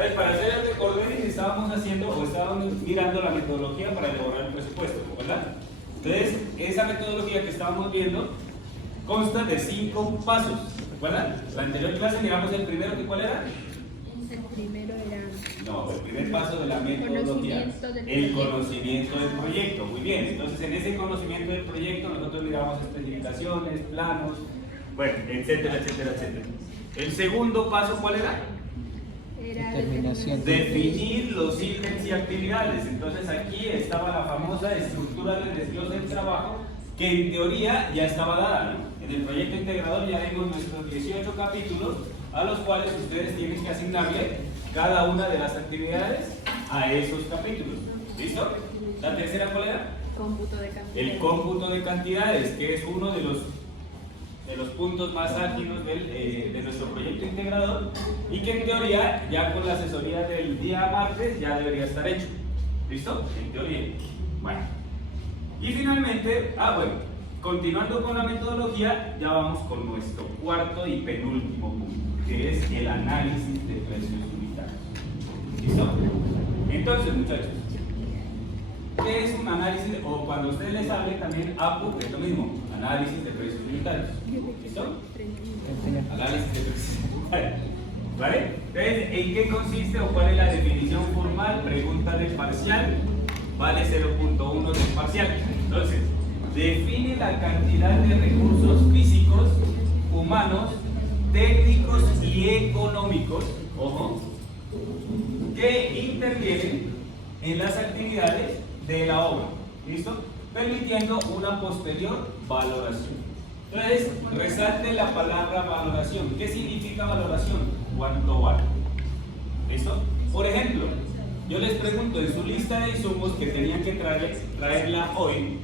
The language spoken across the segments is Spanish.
Entonces, para hacer el recorderis estábamos haciendo o estábamos mirando la metodología para elaborar el presupuesto, ¿verdad? Entonces, esa metodología que estábamos viendo consta de 5 pasos, ¿recuerdan? La anterior clase miramos el primero, que ¿cuál era? El primero era... No, el primer paso de la metodología, el conocimiento del proyecto. Muy bien, entonces en ese conocimiento del proyecto nosotros miramos especificaciones, planos, bueno, etcétera, etcétera, etcétera. El segundo paso, ¿cuál era? Determinación. Definir los ítems y actividades. Entonces aquí estaba la famosa estructura del desglose del trabajo, que en teoría ya estaba dada, ¿no? En el proyecto integrador ya vimos nuestros 18 capítulos, a los cuales ustedes tienen que asignarle cada una de las actividades a esos capítulos. ¿Listo? ¿La tercera cuál era? Cómputo de cantidades. El cómputo de cantidades, que es uno de los puntos más álgidos de nuestro proyecto integrador, y que en teoría, ya con la asesoría del día martes, ya debería estar hecho. ¿Listo? En teoría. Bueno. Y finalmente, bueno, continuando con la metodología, ya vamos con nuestro cuarto y penúltimo punto, que es el análisis de precios unitarios. ¿Listo? Entonces, muchachos, ¿qué es un análisis? O cuando a ustedes les hable también APU, es lo mismo, análisis de precios unitarios. ¿Listo? Análisis de precios unitarios. ¿Vale? Entonces, ¿en qué consiste o cuál es la definición formal? Pregunta del parcial, vale 0.1 del parcial. Entonces, define la cantidad de recursos físicos, humanos, técnicos y económicos, ojo, que intervienen en las actividades de la obra, ¿listo? Permitiendo una posterior valoración. Entonces, resalte la palabra valoración. ¿Qué significa valoración? ¿Cuánto vale? ¿Listo? Por ejemplo, yo les pregunto, en su lista de insumos que tenían que traerla hoy,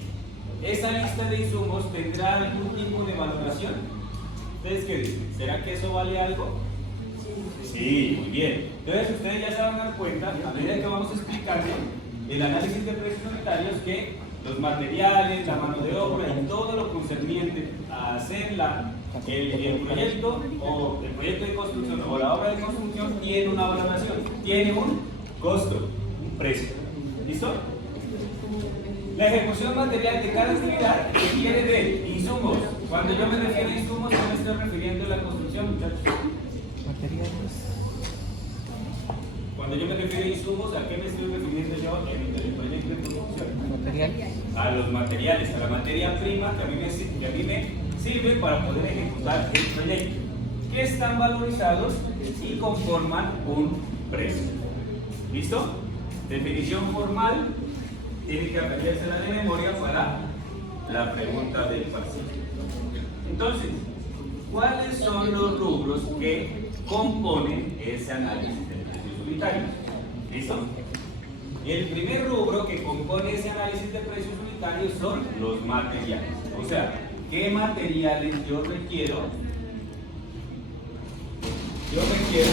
¿esa lista de insumos tendrá algún tipo de valoración? ¿Ustedes qué dicen? ¿Será que eso vale algo? Sí, muy bien. Entonces ustedes ya se van a dar cuenta, a medida que vamos explicando el análisis de precios unitarios, que los materiales, la mano de obra y todo lo concerniente a hacer el proyecto o el proyecto de construcción o la obra de construcción tiene una valoración, tiene un costo, un precio. ¿Listo? La ejecución material de cada actividad requiere de insumos. Cuando yo me refiero a insumos, no me estoy refiriendo a la construcción, muchachos. Materiales. Cuando yo me refiero a insumos, ¿a qué me estoy refiriendo yo en el proyecto de construcción? Materiales. A los materiales, a la materia prima que a mí me sirve para poder ejecutar el proyecto, que están valorizados y conforman un precio. ¿Listo? Definición formal, tiene que aprendérsela de memoria para la pregunta del parcial. Entonces, ¿cuáles son los rubros que componen ese análisis de precios unitarios? ¿Listo? El primer rubro que compone ese análisis de precios unitarios son los materiales. O sea, ¿qué materiales yo requiero? Yo requiero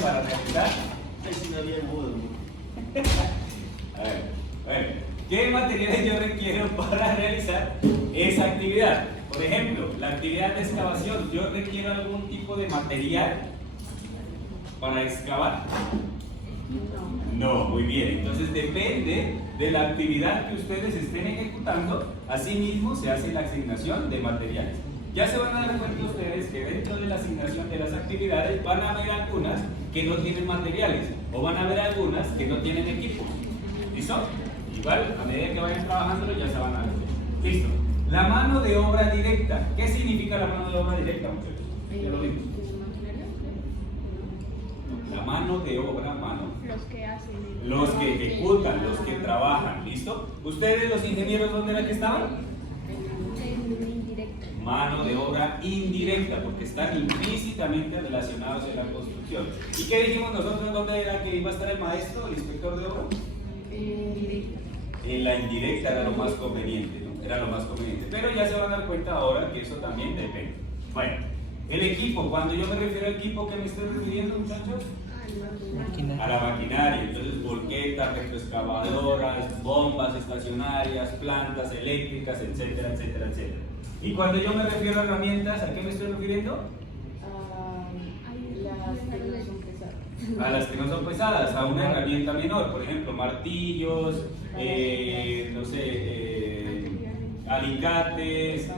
para realizar. A ver, ¿qué materiales yo requiero para realizar esa actividad? Por ejemplo, la actividad de excavación, ¿yo requiero algún tipo de material para excavar? No, muy bien. Entonces depende de la actividad que ustedes estén ejecutando, asimismo se hace la asignación de materiales. Ya se van a dar cuenta ustedes que dentro de la asignación de las actividades van a haber algunas que no tienen materiales o van a haber algunas que no tienen equipos. ¿Listo? Igual, a medida que vayan trabajando ya se van a dar cuenta. Listo. La mano de obra directa. ¿Qué significa la mano de obra directa, muchachos? Ya lo vimos. La mano de obra, Los que hacen. los que ejecutan, los que trabajan. ¿Listo? ¿Ustedes, los ingenieros, dónde era que estaban? Indirecto. Mano de obra indirecta, porque están implícitamente relacionados en la construcción. ¿Y qué dijimos nosotros? ¿Dónde era que iba a estar el maestro, el inspector de obra? Indirecto. En la indirecta era lo más conveniente, ¿no? Era lo más conveniente. Pero ya se van a dar cuenta ahora que eso también depende. Bueno, el equipo, cuando yo me refiero al equipo, ¿qué me estoy refiriendo, muchachos? A la maquinaria. Entonces, volquetas, retroexcavadoras, bombas estacionarias, plantas eléctricas, etcétera, etcétera, etcétera. Y cuando yo me refiero a herramientas, ¿a qué me estoy refiriendo? A las que no son pesadas, a una herramienta menor, por ejemplo, martillos, no sé, alicates,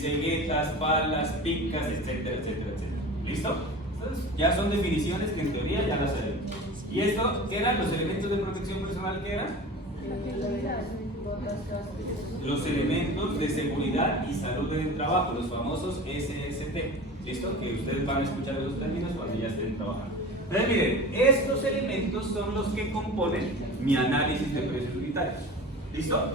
ceguetas, palas, picas, etcétera, etcétera, etcétera. ¿Listo? Entonces, ya son definiciones que en teoría ya las sabemos. ¿Y esto qué eran? Los elementos de protección personal, ¿qué eran? Los elementos de seguridad y salud en el trabajo, los famosos SST. ¿Listo? Que ustedes van a escuchar esos términos cuando ya estén trabajando. Entonces, miren, estos elementos son los que componen mi análisis de precios unitarios. ¿Listo?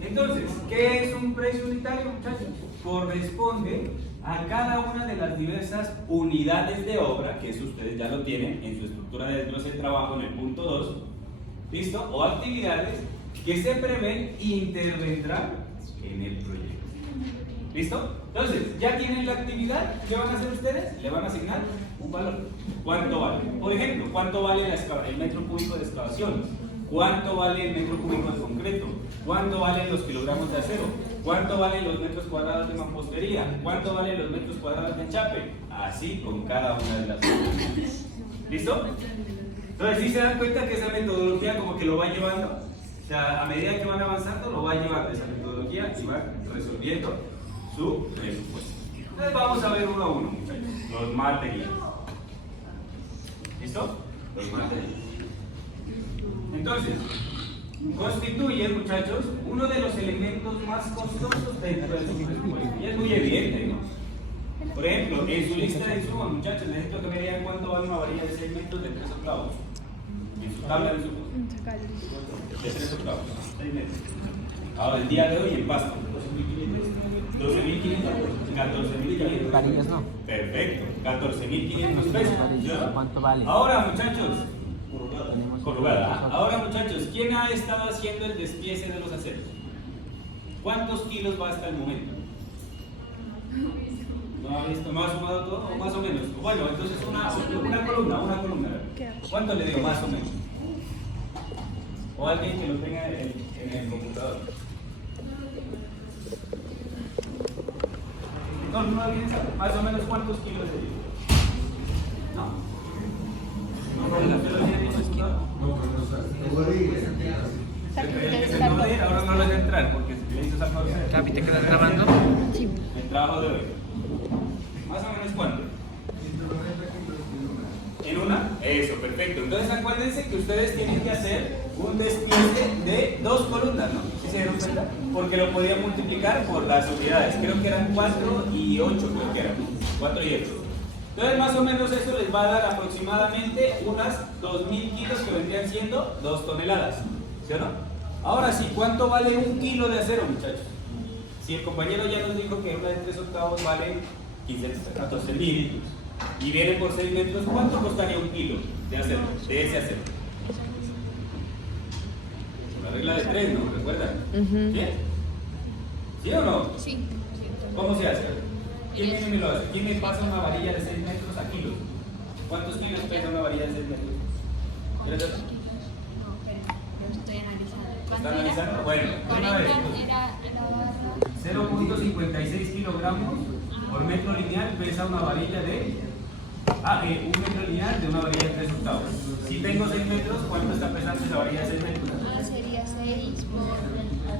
Entonces, ¿qué es un precio unitario, muchachos? Corresponde a cada una de las diversas unidades de obra, que eso ustedes ya lo tienen en su estructura de desglose de trabajo en el punto 2, ¿listo? O actividades que se prevén intervendrán en el proyecto. ¿Listo? Entonces, ya tienen la actividad, ¿qué van a hacer ustedes? Le van a asignar un valor. ¿Cuánto vale? Por ejemplo, ¿cuánto vale el metro cúbico de excavación? ¿Cuánto vale el metro cúbico de concreto? ¿Cuánto valen los kilogramos de acero? ¿Cuánto valen los metros cuadrados de mampostería? ¿Cuánto valen los metros cuadrados de enchape? Así con cada una de las cosas. ¿Listo? Entonces, ¿sí se dan cuenta que esa metodología como que lo va llevando? O sea, a medida que van avanzando, lo va llevando esa metodología y van resolviendo su presupuesto. Entonces, vamos a ver uno a uno, muchachos. Los materiales. ¿Listo? Los materiales. Entonces, constituyen, muchachos, uno de los elementos más costosos dentro de su presupuesto. Y es muy evidente, ¿no? Por ejemplo, en su lista de insumos, muchachos, necesito que me digan cuánto vale una varilla de 6 metros de 3 octavos. En su tabla de insumos. De 3 octavos, 6 metros. Ahora, el día de hoy en Pasto, 12.500, 14.500. Varillas no. Perfecto, 14.500 pesos. ¿Cuánto vale? Ahora, muchachos, corrugada. Ahora, muchachos, ¿quién ha estado haciendo el despiece de los aceros? ¿Cuántos kilos va hasta el momento? ¿No ha visto? ¿No ha sumado todo? ¿O más o menos? Bueno, entonces una columna. ¿Cuánto le digo más o menos? O alguien que lo tenga en el computador. No alguien sabe más o menos cuántos kilos le digo. Ahora no les entrar porque si le dices algo. Capi, ¿te quedas grabando? Sí. El trabajo de hoy. ¿Más o menos cuánto? ¿En una? Eso, perfecto. Entonces acuérdense que ustedes tienen que hacer un despiece de 2 columnas, ¿no? ¿Sí se dieron cuenta? Porque lo podían multiplicar por las unidades. Creo que eran 4 y 8, creo que eran. 4 y 8. Entonces más o menos eso les va a dar aproximadamente unas 2.000 kilos que vendrían siendo 2 toneladas. ¿Sí o no? Ahora sí, ¿cuánto vale 1 kilo de acero, muchachos? Si el compañero ya nos dijo que una de 3 octavos vale 14.000 y viene por 6 metros, ¿cuánto costaría 1 kilo de acero? De ese acero. La regla de 3, ¿no? ¿Recuerdan? ¿Sí? ¿Sí o no? Sí. ¿Cómo se hace? ¿Quién me lo hace? ¿Quién me pasa una varilla de 6 metros a kilos? ¿Cuántos kilos pesa una varilla de 6 metros? ¿3 metros? Estoy analizando. ¿Está analizando? Bueno, una vez. 0.56 kilogramos por metro lineal pesa una varilla de... un metro lineal de una varilla de 3 octavos. Si tengo 6 metros, ¿cuánto está pesando esa varilla de 6 metros? Sería 6 por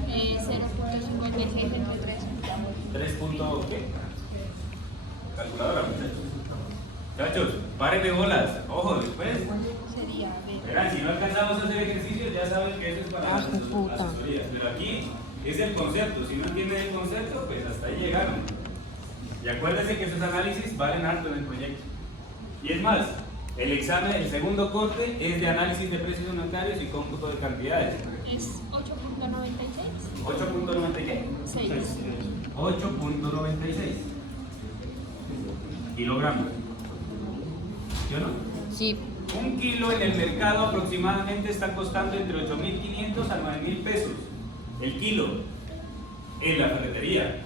0.56 entre 3 octavos. 3 punto, ¿qué? Calculadora, muchachos. Muchachos, párenme bolas. Ojo, después. Sería, Verán, si no alcanzamos a hacer ejercicios, ya saben que eso es para las asesorías. Pero aquí es el concepto. Si no entienden el concepto, pues hasta ahí llegaron. Y acuérdense que esos análisis valen harto en el proyecto. Y es más, el examen, el segundo corte es de análisis de precios unitarios y cómputo de cantidades. es 8.96. 8.90 qué? 6. 8.96 kilogramos. ¿Sí o no? Sí. 1 kilo en el mercado aproximadamente está costando entre 8.500 a 9.000 pesos. El kilo en la ferretería.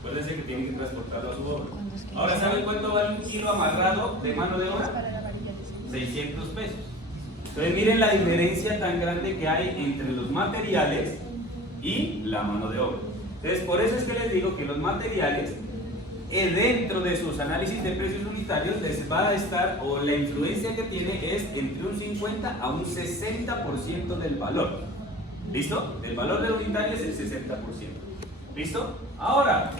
Acuérdense que tienen que transportarlo a su obra. Ahora, ¿saben cuánto vale 1 kilo amarrado de mano de obra? 600 pesos. Entonces, miren la diferencia tan grande que hay entre los materiales y la mano de obra. Entonces, por eso es que les digo que los materiales dentro de sus análisis de precios unitarios les va a estar, o la influencia que tiene es entre un 50 a un 60% del valor. ¿Listo? El valor del unitario es el 60%. ¿Listo? Ahora,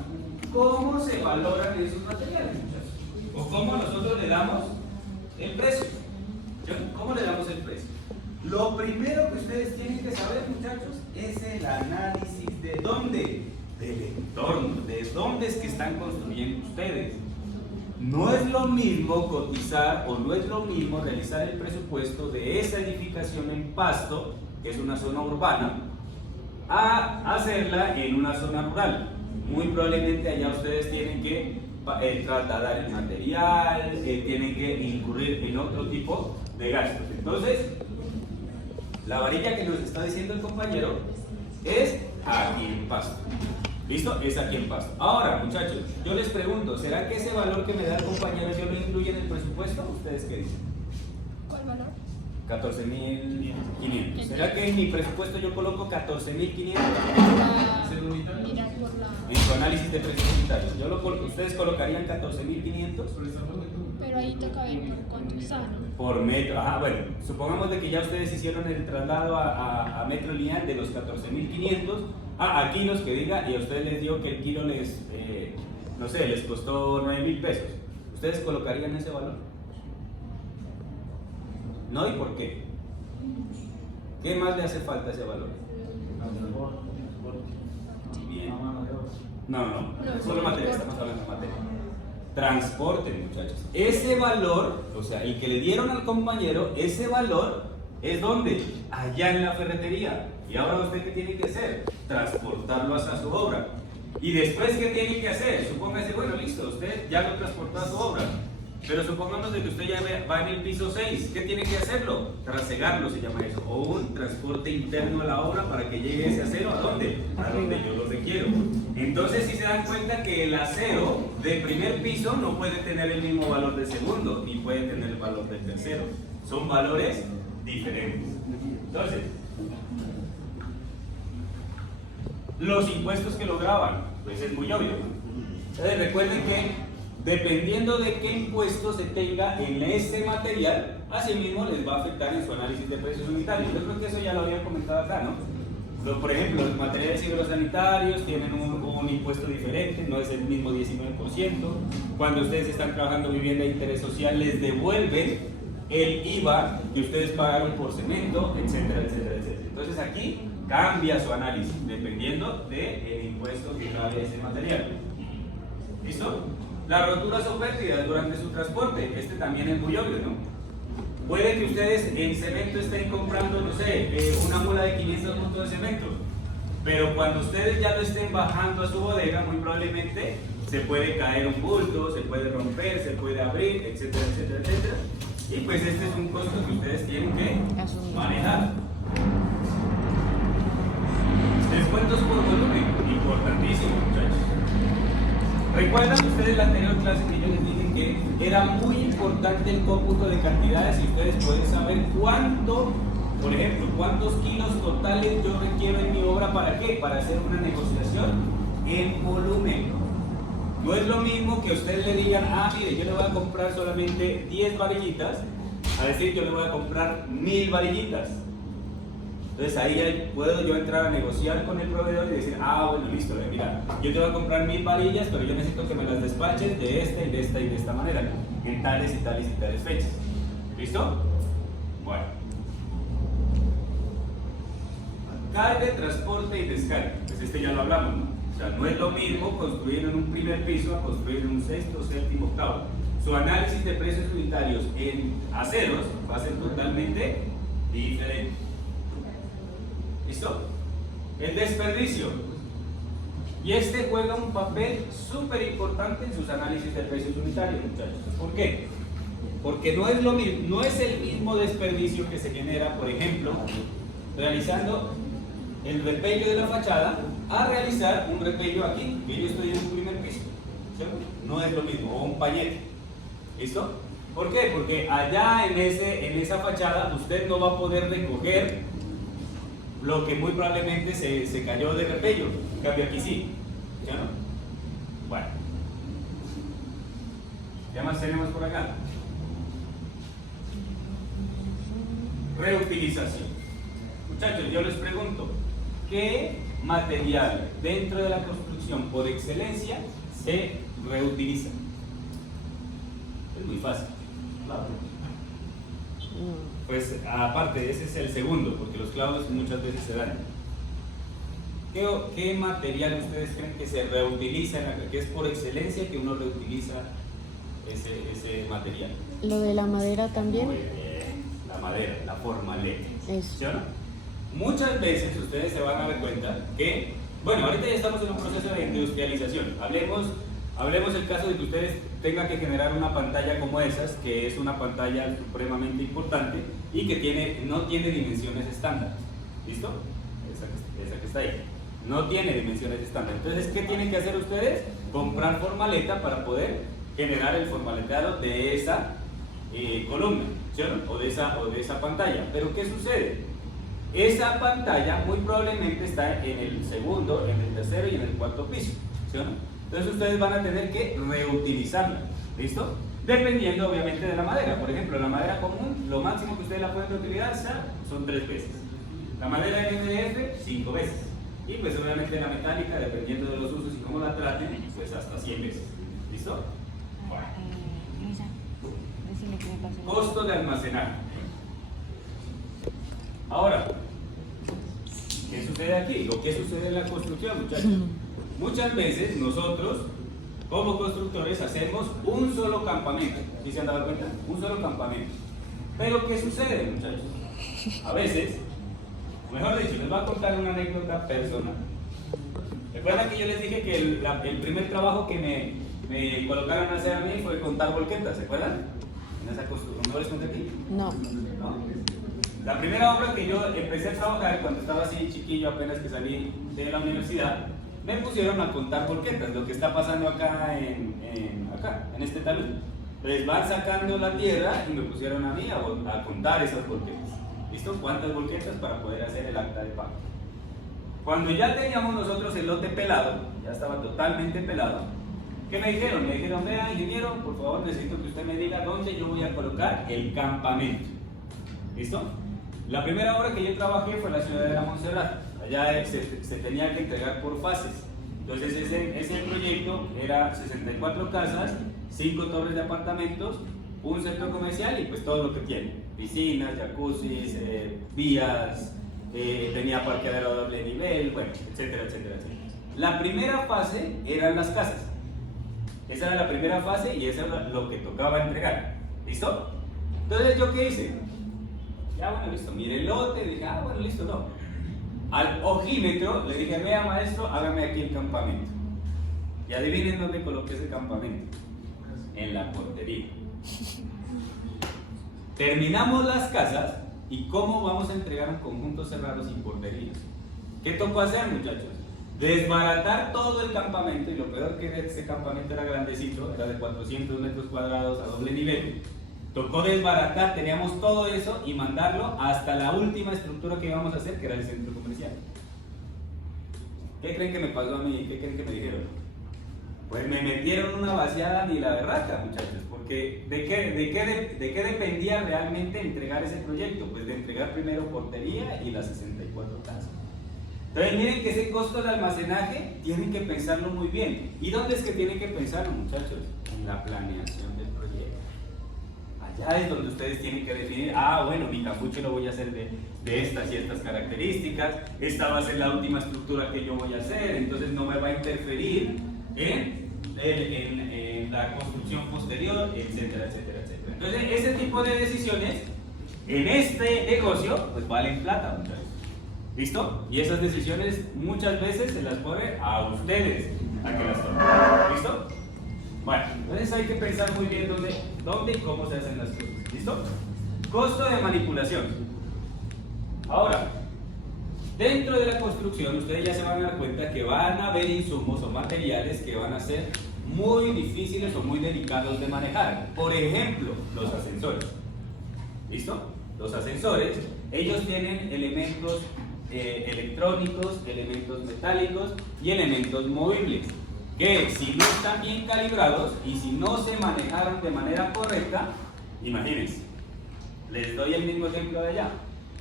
¿cómo se valoran esos materiales, muchachos? ¿O cómo nosotros le damos el precio? ¿Cómo le damos el precio? Lo primero que ustedes tienen que saber, muchachos, es el análisis de dónde, del entorno, de dónde es que están construyendo ustedes. No es lo mismo cotizar o no es lo mismo realizar el presupuesto de esa edificación en Pasto, que es una zona urbana, a hacerla en una zona rural. Muy probablemente allá ustedes tienen que trasladar el material, tienen que incurrir en otro tipo de gastos. Entonces, la varilla que nos está diciendo el compañero es aquí en Pasto. ¿Listo? Es aquí en Pasto. Ahora, muchachos, yo les pregunto, ¿será que ese valor que me da el compañero yo lo incluyo en el presupuesto? ¿Ustedes qué dicen? ¿Cuál valor? 14.500. ¿Será que en mi presupuesto yo coloco 14.500? Mirar por la... En su análisis de precios unitarios. ¿Ustedes colocarían 14.500? Pero ahí toca ver por cuánto sale. Por metro. Ajá, bueno, supongamos de que ya ustedes hicieron el traslado a metro lineal de los 14.500 a kilos que diga, y a ustedes les dio que el kilo les, no sé, les costó 9.000 pesos. ¿Ustedes colocarían ese valor? ¿No? ¿Y por qué? ¿Qué más le hace falta a ese valor? Bien. No, solo materia, estamos hablando de materia. Transporte, muchachos. Ese valor, o sea, el que le dieron al compañero, ese valor es ¿dónde? Allá en la ferretería. Y ahora usted, ¿qué tiene que hacer? Transportarlo hasta su obra. Y después, ¿qué tiene que hacer? Supóngase, bueno, listo, usted ya lo transportó a su obra. Pero supongamos de que usted ya va en el piso 6, ¿qué tiene que hacerlo? Trasegarlo se llama eso, o un transporte interno a la obra para que llegue ese acero ¿a dónde? A donde yo lo requiero. Entonces si se dan cuenta que el acero de primer piso no puede tener el mismo valor de segundo, ni puede tener el valor del tercero. Son valores diferentes. Entonces, los impuestos que lo graban, pues es muy obvio. Entonces recuerden que dependiendo de qué impuesto se tenga en ese material, asimismo les va a afectar en su análisis de precios unitarios. Yo creo que eso ya lo había comentado acá, ¿no? Por ejemplo, los materiales hidrosanitarios tienen un impuesto diferente, no es el mismo 19%. Cuando ustedes están trabajando vivienda de interés social, les devuelven el IVA que ustedes pagaron por cemento, etcétera, etcétera, etcétera. Entonces aquí cambia su análisis, dependiendo del impuesto que trae ese material. ¿Listo? Las roturas o pérdidas durante su transporte, este también es muy obvio, ¿no? Puede que ustedes en cemento estén comprando, no sé, una mula de 500 puntos de cemento, pero cuando ustedes ya lo estén bajando a su bodega, muy probablemente se puede caer un bulto, se puede romper, se puede abrir, etcétera, etcétera, etcétera. Y pues este es un costo que ustedes tienen que manejar. Descuentos por volumen, importantísimo, muchachos. ¿Recuerdan ustedes la anterior clase que yo les dije que era muy importante el cómputo de cantidades y ustedes pueden saber cuánto, por ejemplo, cuántos kilos totales yo requiero en mi obra? ¿Para qué? Para hacer una negociación en volumen. No es lo mismo que ustedes le digan, mire, yo le voy a comprar solamente 10 varillitas, a decir, yo le voy a comprar 1000 varillitas. Entonces ahí puedo yo entrar a negociar con el proveedor y decir, bueno, listo, mira, yo te voy a comprar 1000 varillas, pero yo necesito que me las despaches de esta y de esta y de esta manera, en tales y tales y tales fechas. ¿Listo? Bueno. Carga, transporte y descarga. Pues este ya lo hablamos, ¿no? O sea, no es lo mismo construir en un primer piso a construir en un sexto, séptimo, octavo. Su análisis de precios unitarios en aceros va a ser totalmente diferente. ¿Listo? El desperdicio. Y este juega un papel súper importante en sus análisis de precios unitarios, muchachos. ¿Por qué? Porque no es lo mismo, no es el mismo desperdicio que se genera, por ejemplo, realizando el repello de la fachada a realizar un repello aquí, que yo estoy en un primer piso. ¿Sí? No es lo mismo, o un pañete. ¿Listo? ¿Por qué? Porque allá en esa fachada usted no va a poder recoger lo que muy probablemente se cayó de repello. En cambio aquí sí. ¿Ya no? Bueno. ¿Qué más tenemos por acá? Reutilización. Muchachos, yo les pregunto, ¿qué material dentro de la construcción por excelencia se reutiliza? Es muy fácil. Pues aparte, ese es el segundo, porque los clavos muchas veces se dañan. ¿Qué material ustedes creen que se reutiliza, que es por excelencia que uno reutiliza ese material? Lo de la madera también. Muy bien, la madera, la formaleta. Eso. ¿Sí o no? Muchas veces ustedes se van a dar cuenta que, bueno, ahorita ya estamos en un proceso de industrialización. Hablemos el caso de que ustedes tengan que generar una pantalla como esas, que es una pantalla supremamente importante y que no tiene dimensiones estándar. ¿Listo? Esa que está ahí. No tiene dimensiones estándar. Entonces, ¿qué tienen que hacer ustedes? Comprar formaleta para poder generar el formaleteado de esa columna, ¿sí o no? O de esa pantalla. Pero ¿qué sucede? Esa pantalla muy probablemente está en el segundo, en el tercero y en el cuarto piso, ¿sí o no? Entonces ustedes van a tener que reutilizarla, ¿listo? Dependiendo obviamente de la madera. Por ejemplo, la madera común, lo máximo que ustedes la pueden reutilizar son 3 veces. La madera MDF, 5 veces. Y pues obviamente la metálica, dependiendo de los usos y cómo la traten, pues hasta 100 veces. ¿Listo? Bueno. Luisa, decime qué me pasó. Costo de almacenar. Ahora, ¿qué sucede aquí? ¿O qué sucede en la construcción, muchachos? Muchas veces nosotros, como constructores, hacemos un solo campamento. ¿Sí se han dado cuenta? Un solo campamento. Pero ¿qué sucede, muchachos? A veces, mejor dicho, les voy a contar una anécdota personal. ¿Recuerdan que yo les dije que el primer trabajo que me colocaron a hacer a mí fue contar volquetas? ¿Se acuerdan? En esa construcción. ¿No les conté aquí? No. ¿No? La primera obra que yo empecé a trabajar cuando estaba así chiquillo, apenas que salí de la universidad, me pusieron a contar volquetas, lo que está pasando acá en este talud. Les van sacando la tierra y me pusieron a mí a contar esas volquetas. ¿Listo? ¿Cuántas volquetas para poder hacer el acta de pago? Cuando ya teníamos nosotros el lote pelado, ya estaba totalmente pelado, ¿qué me dijeron? Me dijeron, vea, ingeniero, por favor necesito que usted me diga dónde yo voy a colocar el campamento. ¿Listo? La primera obra que yo trabajé fue en la ciudad de la Montserrat. Allá se tenía que entregar por fases. Entonces ese proyecto era 64 casas, 5 torres de apartamentos, un centro comercial y pues todo lo que tiene. Piscinas, jacuzzis, vías, tenía parqueadero a doble nivel, bueno, etcétera, etcétera, etcétera. La primera fase eran las casas. Esa era la primera fase y eso era lo que tocaba entregar. ¿Listo? Entonces, ¿yo qué hice? Ya, bueno, listo, mire el lote, dije, bueno, listo, no. Al ojímetro le dije, vea maestro, hágame aquí el campamento. Y adivinen dónde coloqué ese campamento. En la portería. Terminamos las casas y ¿cómo vamos a entregar un conjunto cerrado sin porterías? ¿Qué tocó hacer, muchachos? Desbaratar todo el campamento, y lo peor que ese campamento era grandecito, era de 400 metros cuadrados a doble nivel. Tocó desbaratar, teníamos todo eso y mandarlo hasta la última estructura que íbamos a hacer, que era el centro comercial. ¿Qué creen que me pasó a mí? ¿Qué creen que me dijeron? Pues me metieron una vaciada ni la berraca, muchachos, porque ¿de qué dependía realmente entregar ese proyecto? Pues de entregar primero portería y las 64 casas. Entonces miren que ese costo de almacenaje tienen que pensarlo muy bien. ¿Y dónde es que tienen que pensarlo, muchachos? En la planeación del proyecto. Allá es donde ustedes tienen que definir, bueno, mi capucho lo voy a hacer de estas y estas características, esta va a ser la última estructura que yo voy a hacer, entonces no me va a interferir en la construcción posterior, etcétera, etcétera, etcétera. Entonces, ese tipo de decisiones en este negocio, pues valen plata, muchachos. ¿Listo? Y esas decisiones muchas veces se las pone a ustedes a que las tomen. ¿Listo? Bueno, entonces hay que pensar muy bien dónde y cómo se hacen las cosas. ¿Listo? Costo de manipulación. Ahora, dentro de la construcción, ustedes ya se van a dar cuenta que van a haber insumos o materiales que van a ser muy difíciles o muy delicados de manejar. Por ejemplo, los ascensores. ¿Listo? Los ascensores, ellos tienen elementos electrónicos, elementos metálicos y elementos movibles. que si no están bien calibrados y si no se manejaron de manera correcta, imagínense, les doy el mismo ejemplo de allá.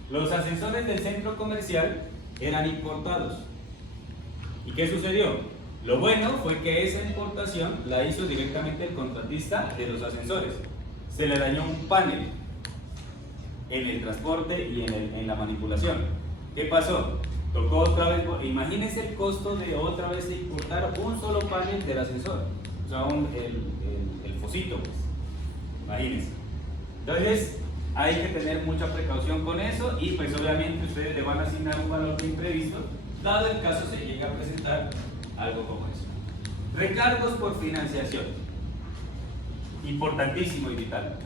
Los ascensores del centro comercial eran importados. ¿Y qué sucedió? Lo bueno fue que esa importación la hizo directamente el contratista de los ascensores. Se le dañó un panel en el transporte y en la manipulación. ¿Qué pasó? Tocó otra vez, imagínense el costo de otra vez importar un solo panel del ascensor, o sea, el fosito, pues. Imagínense. Entonces, hay que tener mucha precaución con eso y pues obviamente ustedes le van a asignar un valor de imprevisto, dado el caso se llega a presentar algo como eso. Recargos por financiación. Importantísimo y vital.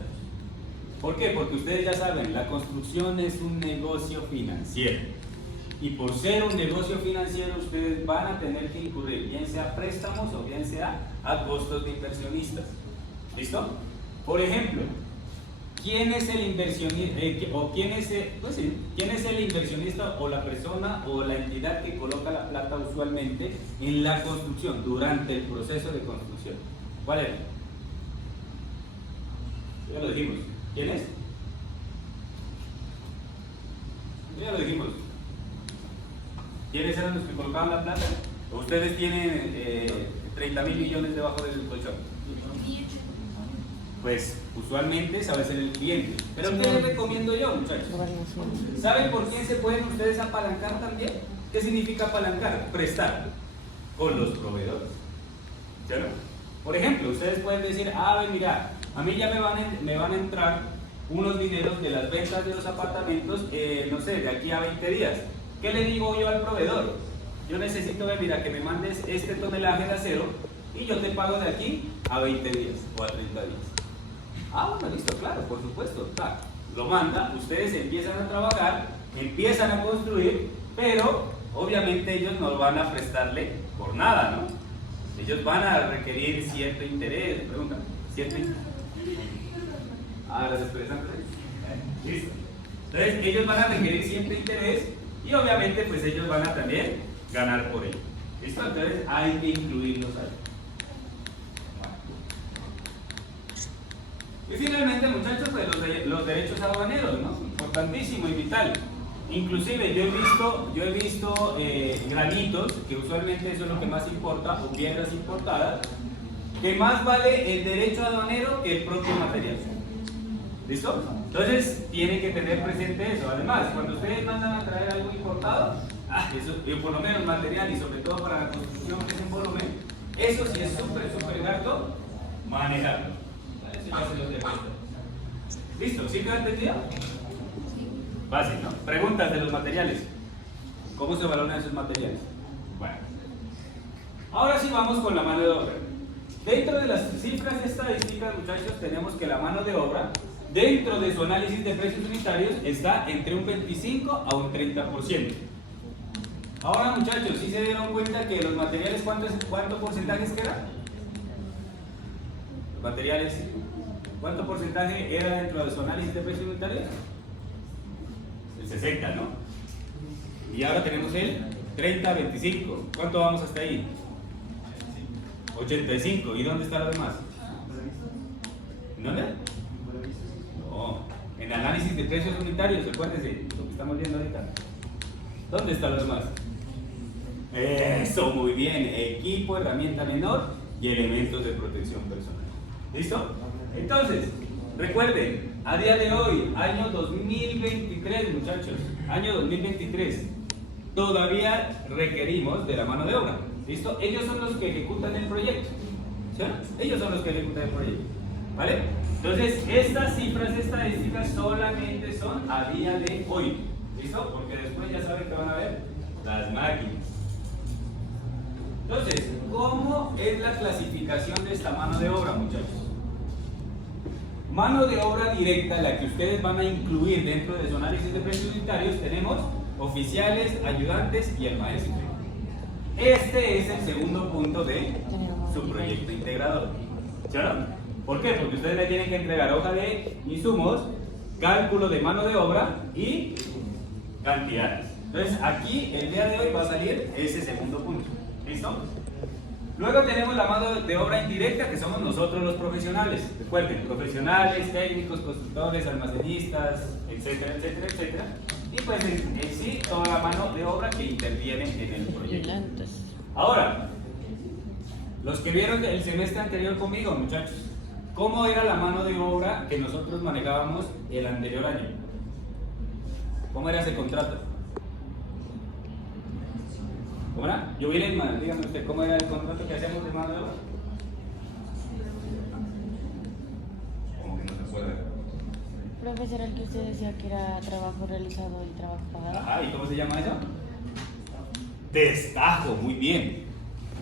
¿Por qué? Porque ustedes ya saben, la construcción es un negocio financiero. Y por ser un negocio financiero, ustedes van a tener que incurrir, bien sea a préstamos o bien sea a costos de inversionistas. ¿Listo? Por ejemplo, ¿quién es el inversionista quién es el inversionista o la persona o la entidad que coloca la plata usualmente en la construcción, durante el proceso de construcción? ¿Cuál era? Ya lo dijimos. ¿Quién es? Ya lo dijimos. ¿Quiénes eran los que colocaban la plata? Ustedes tienen 30.000 millones debajo del colchón. Pues usualmente sabe ser el cliente. Pero ¿qué les recomiendo yo, muchachos? ¿Saben por quién se pueden ustedes apalancar también? ¿Qué significa apalancar? Prestar con los proveedores. ¿Sí o no? Por ejemplo, ustedes pueden decir, mira, a mí ya me van a entrar unos dineros de las ventas de los apartamentos, no sé, de aquí a 20 días. ¿Qué le digo yo al proveedor? Yo necesito, mira, que me mandes este tonelaje de acero y yo te pago de aquí a 20 días o a 30 días. Bueno, listo, claro, por supuesto. Claro. Lo manda, ustedes empiezan a trabajar, empiezan a construir, pero obviamente ellos no van a prestarle por nada, ¿no? Ellos van a requerir cierto interés, pregunta, ¿cierto interés? Las expresan. Listo. Entonces, ellos van a requerir cierto interés y obviamente pues ellos van a también ganar por ello. ¿Listo? Entonces hay que incluirlos ahí. Y finalmente, muchachos, pues los derechos aduaneros, ¿no? Importantísimo y vital. Inclusive yo he visto granitos, que usualmente eso es lo que más importa, o piedras importadas, que más vale el derecho aduanero que el propio material. ¿Listo? Entonces tienen que tener presente eso. Además, cuando ustedes mandan a traer algo importado, eso, por lo menos material y sobre todo para la construcción que es en volumen, eso sí es súper gasto manejarlo. ¿Listo? ¿Sí quedó entendido? Fácil, ¿no? Preguntas de los materiales. ¿Cómo se valoran esos materiales? Bueno. Ahora sí vamos con la mano de obra. Dentro de las cifras estadísticas, muchachos, tenemos que la mano de obra, dentro de su análisis de precios unitarios, está entre un 25 a un 30%. Ahora, muchachos, ¿sí se dieron cuenta que los materiales, cuánto porcentaje queda? Los materiales, ¿cuánto porcentaje era dentro de su análisis de precios unitarios? El 60, ¿no? Y ahora tenemos el 30-25. ¿Cuánto vamos hasta ahí? 85. ¿Y dónde está lo demás? ¿En dónde? No, en análisis de precios unitarios, acuérdense, lo que estamos viendo ahorita. ¿Dónde está lo demás? Eso, muy bien. Equipo, herramienta menor y elementos de protección personal. ¿Listo? Entonces, recuerden, a día de hoy, año 2023, muchachos, año 2023, todavía requerimos de la mano de obra. ¿Listo? Ellos son los que ejecutan el proyecto. ¿Sí? Ellos son los que ejecutan el proyecto. ¿Vale? Entonces, estas cifras estadísticas solamente son a día de hoy. ¿Listo? Porque después ya saben que van a ver las máquinas. Entonces, ¿cómo es la clasificación de esta mano de obra, muchachos? Mano de obra directa, la que ustedes van a incluir dentro de su análisis de precios unitarios, tenemos oficiales, ayudantes y el maestro. Este es el segundo punto de su proyecto integrador. ¿Sí o no? ¿Por qué? Porque ustedes le tienen que entregar hoja de insumos, cálculo de mano de obra y cantidades. Entonces aquí el día de hoy va a salir ese segundo punto. ¿Listo? Luego tenemos la mano de obra indirecta, que somos nosotros los profesionales. Recuerden, profesionales, técnicos, constructores, almacenistas, etcétera, etcétera, etcétera. Y pues en sí, toda la mano de obra que interviene en el proyecto. Ahora, los que vieron el semestre anterior conmigo, muchachos, ¿cómo era la mano de obra que nosotros manejábamos el anterior año? ¿Cómo era ese contrato? ¿Cómo era? Yo vi dígame usted, ¿cómo era el contrato que hacíamos de mano de obra? ¿Cómo que no se acuerda? Profesor, el que usted decía que era trabajo realizado y trabajo pagado. Ajá, ¿y cómo se llama eso? Destajo, muy bien.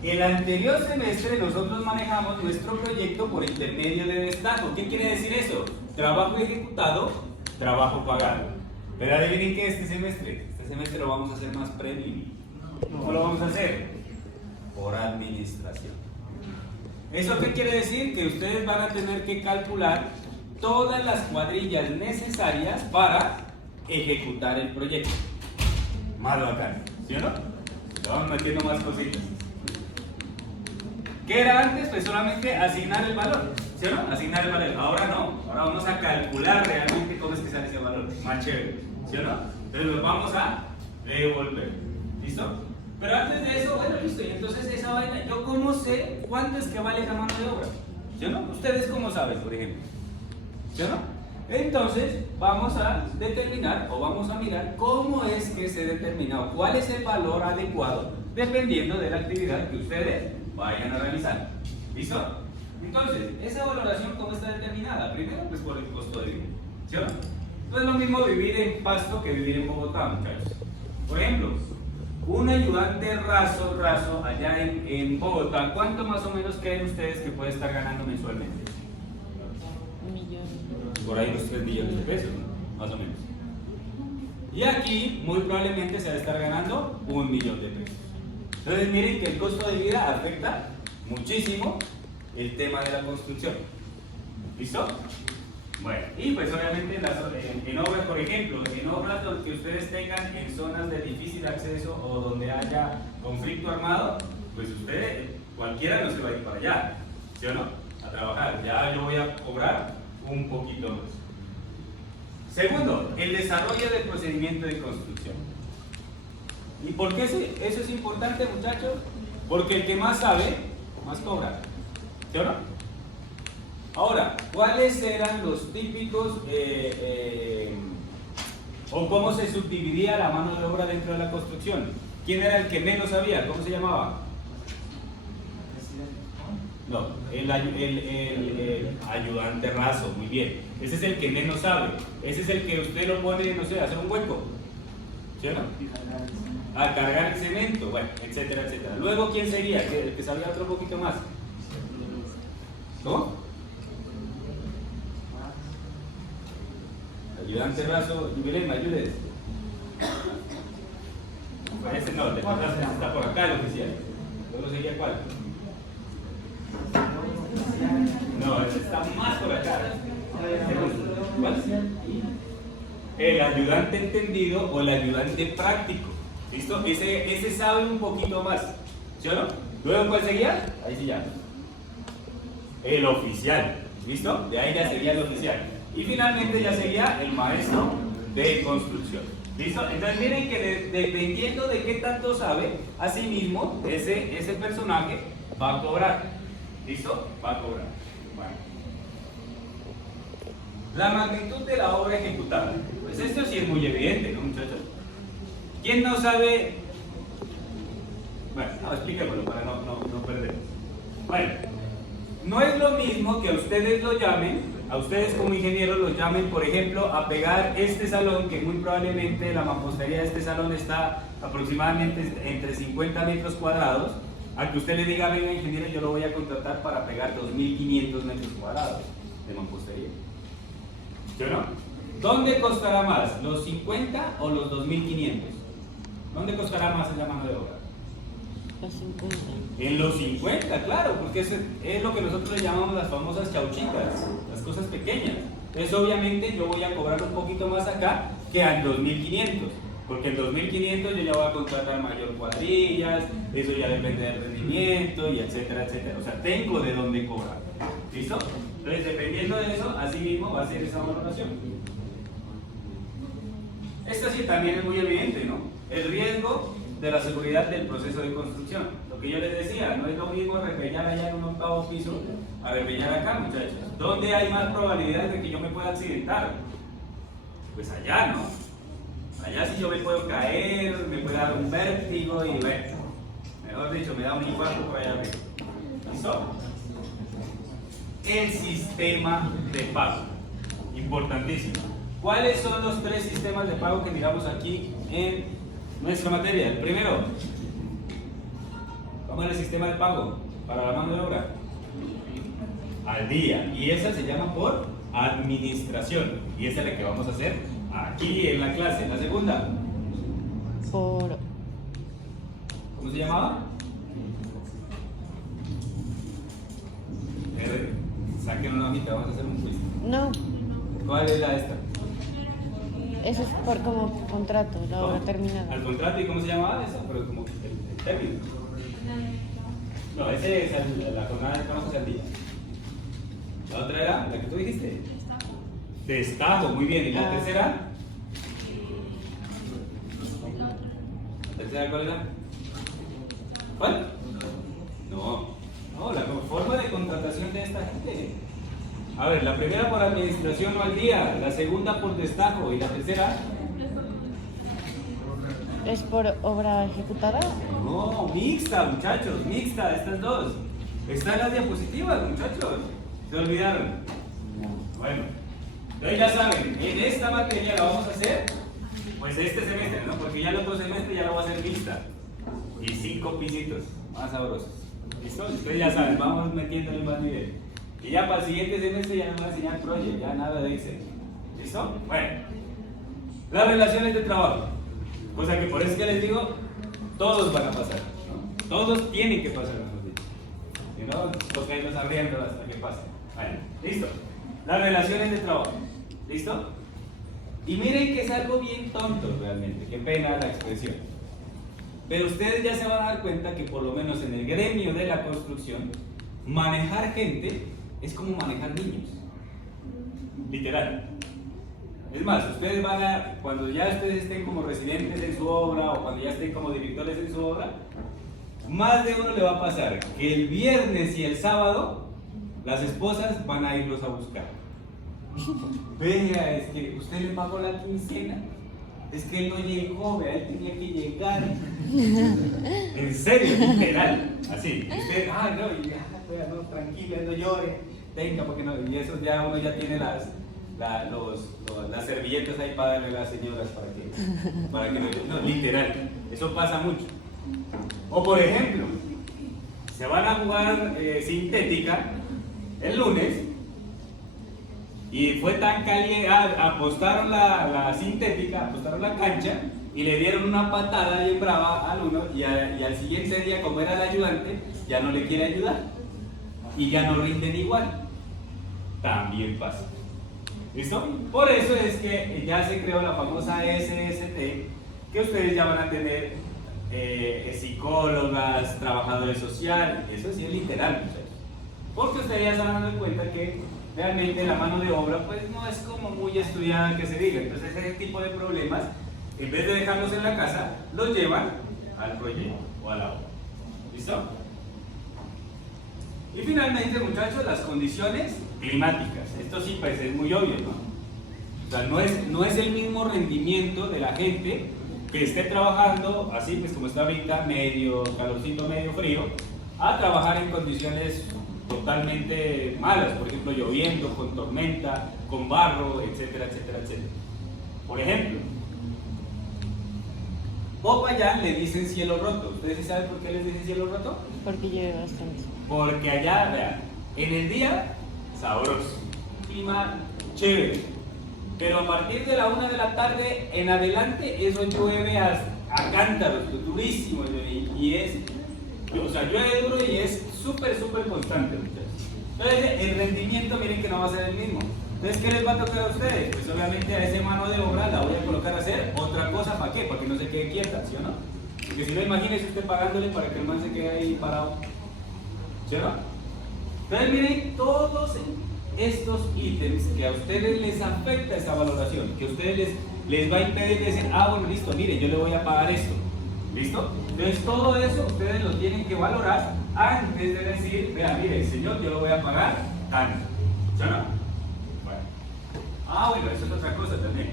El anterior semestre nosotros manejamos nuestro proyecto por intermedio de destajo. ¿Qué quiere decir eso? Trabajo ejecutado, trabajo pagado. Pero adivinen que este semestre lo vamos a hacer más preliminar. ¿Cómo lo vamos a hacer? Por administración. ¿Eso qué quiere decir? Que ustedes van a tener que calcular todas las cuadrillas necesarias para ejecutar el proyecto. Más bacán, ¿sí o no? Le vamos metiendo más cositas. ¿Qué era antes? Pues solamente asignar el valor, ¿sí o no? Asignar el valor. Ahora no, ahora vamos a calcular realmente cómo es que sale ese valor. Más chévere, ¿sí o no? Entonces los vamos a devolver. ¿Listo? Pero antes de eso, bueno, listo. Y entonces esa vaina, ¿yo cómo sé cuánto es que vale esa mano de obra? ¿Sí o no? ¿Ustedes cómo saben, por ejemplo? ¿Sí o no? Entonces vamos a determinar o vamos a mirar cómo es que se determina o cuál es el valor adecuado dependiendo de la actividad que ustedes vayan a realizar. ¿Listo? Entonces, esa valoración ¿cómo está determinada? Primero, pues por el costo de vida. ¿Sí o no? No es lo mismo vivir en Pasto que vivir en Bogotá, muchachos. Por ejemplo, un ayudante raso allá en Bogotá, ¿cuánto más o menos creen ustedes que puede estar ganando mensualmente? 1 millón. Por ahí unos 3 millones de pesos, ¿no? Más o menos. Y aquí muy probablemente se va a estar ganando 1 millón de pesos. Entonces miren que el costo de vida afecta muchísimo el tema de la construcción. ¿Listo? Bueno, y pues obviamente en obras, por ejemplo, en obras donde ustedes tengan en zonas de difícil acceso o donde haya conflicto armado, pues ustedes, cualquiera no se va a ir para allá, ¿sí o no? A trabajar. Ya yo voy a cobrar un poquito más. Segundo, el desarrollo del procedimiento de construcción. ¿Y por qué eso es importante, muchachos? Porque el que más sabe, más cobra. ¿Sí o no? Ahora, ¿cuáles eran los típicos o cómo se subdividía la mano de obra dentro de la construcción? ¿Quién era el que menos sabía? ¿Cómo se llamaba? No, el ayudante raso, muy bien. Ese es el que menos sabe. Ese es el que usted lo pone, no sé, a hacer un hueco. ¿Sí o no? A cargar el cemento, bueno, etcétera, etcétera. Luego, ¿quién sería? El que sabía otro poquito más. ¿Cómo? Ayudante raso, Jubilén, ¿me ayudes? Ese no, el está por acá el oficial. ¿Luego sería cuál? No, ese está más por acá. ¿Cuál? El ayudante entendido o el ayudante práctico. ¿Listo? Ese sabe un poquito más. ¿Sí o no? Luego, ¿cuál sería? Ahí sí ya. El oficial. ¿Listo? De ahí ya sería el oficial. Y finalmente ya sería el maestro de construcción. ¿Listo? Entonces miren que dependiendo de qué tanto sabe, así mismo ese personaje va a cobrar. ¿Listo? Va a cobrar. Bueno. La magnitud de la obra ejecutada. Pues esto sí es muy evidente, ¿no, muchachos? ¿Quién no sabe? Bueno, no, explíquemelo para no perdernos. Bueno, no es lo mismo que a ustedes lo llamen. A ustedes como ingenieros los llamen, por ejemplo, a pegar este salón, que muy probablemente la mampostería de este salón está aproximadamente entre 50 metros cuadrados, a que usted le diga, venga ingeniero, yo lo voy a contratar para pegar 2.500 metros cuadrados de mampostería. ¿Sí o no? ¿Dónde costará más, los 50 o los 2.500? ¿Dónde costará más la mano de obra? Los 50. En los 50, claro, porque es lo que nosotros le llamamos las famosas chauchitas, las cosas pequeñas. Entonces obviamente yo voy a cobrar un poquito más acá que a 2.500. Porque en 2.500 yo ya voy a contratar mayor cuadrillas, eso ya depende del rendimiento, y etcétera, etcétera. O sea, tengo de dónde cobrar. ¿Listo? Entonces, dependiendo de eso, así mismo va a ser esa valoración. Esto sí también es muy evidente, ¿no? El riesgo de la seguridad del proceso de construcción. Lo que yo les decía, no es lo mismo repeñar allá en un 8º piso a repeñar acá, muchachos. ¿Dónde hay más probabilidades de que yo me pueda accidentar? Pues allá, ¿no? Allá sí yo me puedo caer, me puede dar un vértigo y bueno, mejor dicho, me da un infarto por allá arriba. ¿Listo? El sistema de pago. Importantísimo. ¿Cuáles son los 3 sistemas de pago que miramos aquí en nuestra materia? El primero, ¿cómo es el sistema de pago para la mano de obra? Al día. Y esa se llama por administración. Y esa es la que vamos a hacer aquí en la clase. La segunda, Por ¿cómo se llamaba? Saquen una hojita, vamos a hacer un quiz. no, ¿Cuál es la esta? eso es por como contrato, la obra ¿Cómo? terminada. ¿Al contrato? ¿Y cómo se llamaba esa? Pero como el término. No, ese es la jornada de trabajos al día. La otra era la que tú dijiste. Destajo, muy bien. ¿Y la tercera? ¿La tercera cuál era? ¿Cuál? No, la forma de contratación de esta gente. A ver, la primera por administración o al día, la segunda por destajo y la tercera. ¿Es por obra ejecutada? No, mixta, muchachos, mixta, estas dos. Están las diapositivas, muchachos. Se olvidaron. Bueno, entonces ya saben, en esta materia la vamos a hacer, pues este semestre, ¿no? Porque ya el otro semestre ya lo va a hacer mixta. Y 5 pisitos más sabrosos. ¿Listo? Ustedes ya saben, vamos metiéndole más nivel. Y ya para el siguiente semestre ya no van a enseñar Project, ya nada de Excel. ¿Listo? Bueno, las relaciones de trabajo. O sea que por eso es que les digo, todos van a pasar, ¿no? Todos tienen que pasar, mejor dicho. Si no, toca irlos abriendo hasta que pase. Bueno, listo. Las relaciones de trabajo. ¿Listo? Y miren que es algo bien tonto realmente, qué pena la expresión. Pero ustedes ya se van a dar cuenta que por lo menos en el gremio de la construcción, manejar gente es como manejar niños. Literal. Es más, ustedes van a, cuando ya ustedes estén como residentes en su obra o cuando ya estén como directores en su obra, más de uno le va a pasar que el viernes y el sábado las esposas van a irlos a buscar. Vea, es que usted le pagó la quincena, es que él no llegó, vea, él tenía que llegar. En serio, literal, así. Usted, no, y ya, vea, no, tranquila, no llore, tenga, porque no, y eso ya uno ya tiene las servilletas ahí para darle a las señoras para que no, literal, eso pasa mucho. O por ejemplo, se van a jugar sintética el lunes y fue tan caliente, apostaron la sintética, apostaron la cancha y le dieron una patada bien brava al uno y al siguiente día, como era el ayudante, ya no le quiere ayudar y ya no rinden igual. También pasa. ¿Listo? Por eso es que ya se creó la famosa SST, que ustedes ya van a tener psicólogas, trabajadores sociales, eso sí es literal, muchachos. Porque ustedes ya se van dando cuenta que realmente la mano de obra pues no es como muy estudiada que se diga. Entonces ese tipo de problemas, en vez de dejarlos en la casa, los llevan al proyecto o a la obra. ¿Listo? Y finalmente, muchachos, las condiciones climáticas. Esto sí pues es muy obvio, ¿no? O sea, no es el mismo rendimiento de la gente que esté trabajando así pues como está ahorita, medio calorcito, medio frío, a trabajar en condiciones totalmente malas, por ejemplo lloviendo, con tormenta, con barro, etcétera, etcétera, etcétera. Por ejemplo, Popayán le dicen cielo roto. ¿Ustedes sí saben por qué les dicen cielo roto? Porque llueve bastante. Porque allá, vean, en el día, sabroso, clima chévere, pero a partir de la 1 de la tarde en adelante, eso llueve a cántaros, durísimo, y es, o sea, llueve duro y es súper constante, muchachos. Entonces, el rendimiento, miren que no va a ser el mismo. Entonces, ¿qué les va a tocar a ustedes? Pues obviamente a esa mano de obra la voy a colocar a hacer otra cosa. ¿Para qué? Para que no se quede quieta, ¿sí o no? Porque si no, imagínese usted pagándole para que el man se quede ahí parado, ¿sí o no? Entonces, miren todos estos ítems que a ustedes les afecta esta valoración, que a ustedes les va a impedir decir, ah, bueno, listo, mire, yo le voy a pagar esto. ¿Listo? Entonces, todo eso ustedes lo tienen que valorar antes de decir, vea, mire, señor, yo lo voy a pagar tanto. ¿Sí o no? Bueno, eso es otra cosa también.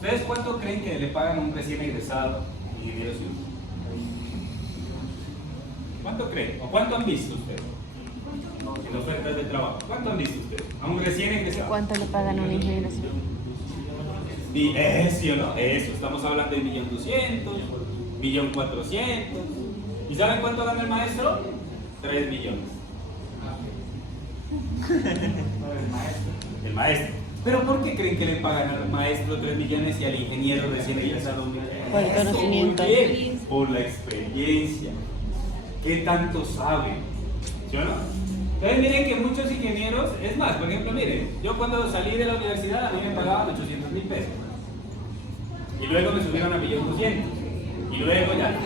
¿Ustedes cuánto creen que le pagan a un recién egresado ingeniero civil? ¿Cuánto creen? ¿O cuánto han visto ustedes? En ofertas de trabajo. ¿Cuánto han visto ustedes? A un recién egresado. ¿Cuánto le pagan a un ingeniero civil? ¿Sí o no? Eso, estamos hablando de 1.200.000, 1.400.000. ¿Y saben cuánto gana el maestro? 3 millones. El maestro. ¿Pero por qué creen que le pagan al maestro 3 millones y al ingeniero recién egresado 1 millón? Por el conocimiento. Muy bien, por la experiencia. ¿Qué tanto saben? ¿Sí o no? Entonces miren que muchos ingenieros, es más, por ejemplo, miren, yo cuando salí de la universidad a mí me pagaban 800.000 pesos. Y luego me subieron a 1.200.000. Y luego ya.